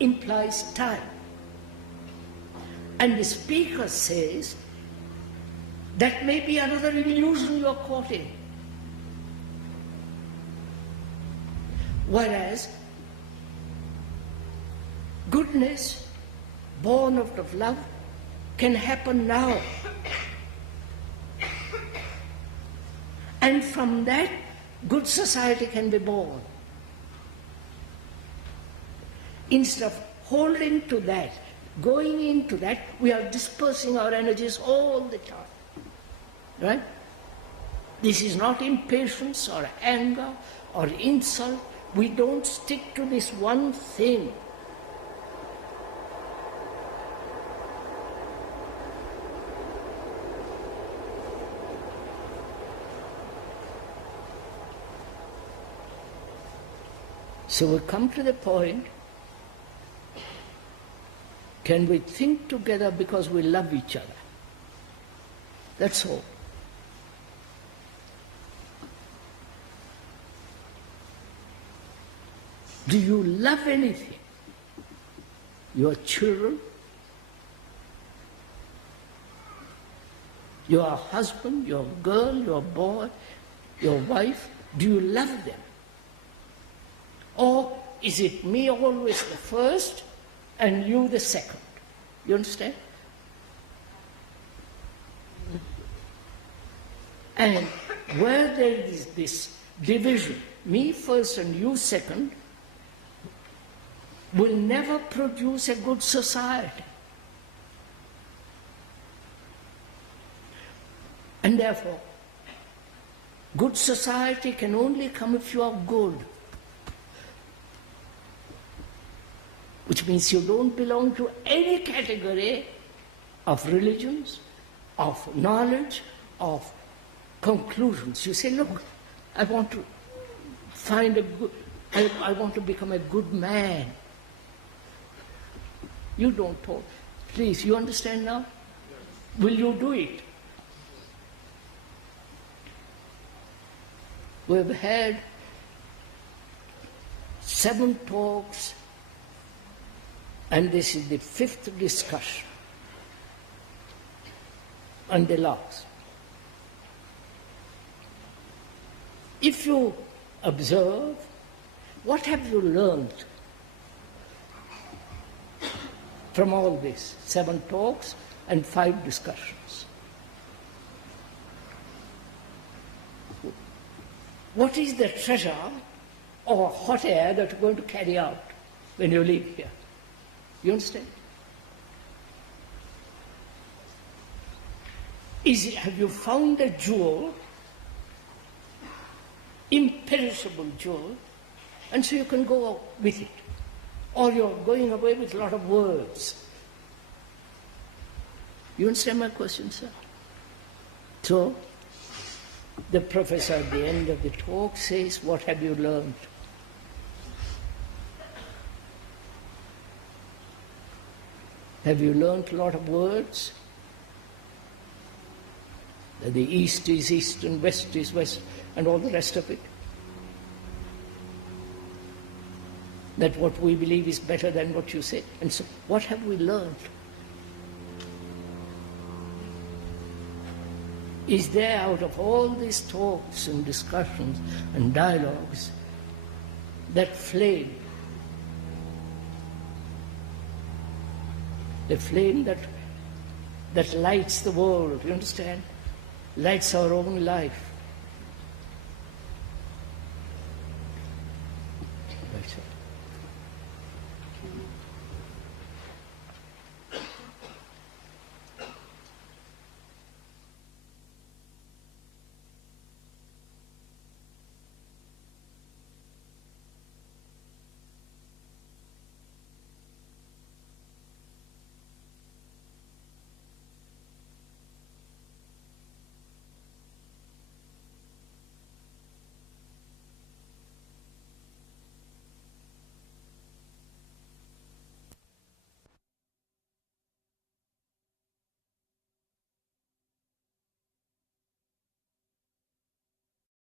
implies time. And the speaker says that may be another illusion you are quoting. Whereas goodness born out of love can happen now. And from that, good society can be born. Instead of holding to that, going into that, we are dispersing our energies all the time. Right? This is not impatience or anger or insult. We don't stick to this one thing. So we come to the point, can we think together because we love each other? That's all. Do you love anything? Your children? Your husband, your girl, your boy, your wife? Do you love them? Or is it me always the first and you the second? You understand? And where there is this division, me first and you second, will never produce a good society. And therefore, good society can only come if you are good. Which means you don't belong to any category of religions, of knowledge, of conclusions. You say, look, I want to find a good, I want to become a good man. You don't talk. Please, you understand now? Will you do it? We've had 7 talks, and this is the 5th discussion, and the last. If you observe, what have you learned from all this? 7 talks and 5 discussions. What is the treasure or hot air that you're going to carry out when you leave here? You understand? Have you found a jewel, imperishable jewel, and so you can go out with it? Or you're going away with a lot of words? You understand my question, sir? So, the professor at the end of the talk says, what have you learned? Have you learned a lot of words? That the East is East and West is West and all the rest of it? That what we believe is better than what you say? And so, what have we learned? is there out of all these talks and discussions and dialogues that flame. The flame that lights the world, you understand? Lights our own life.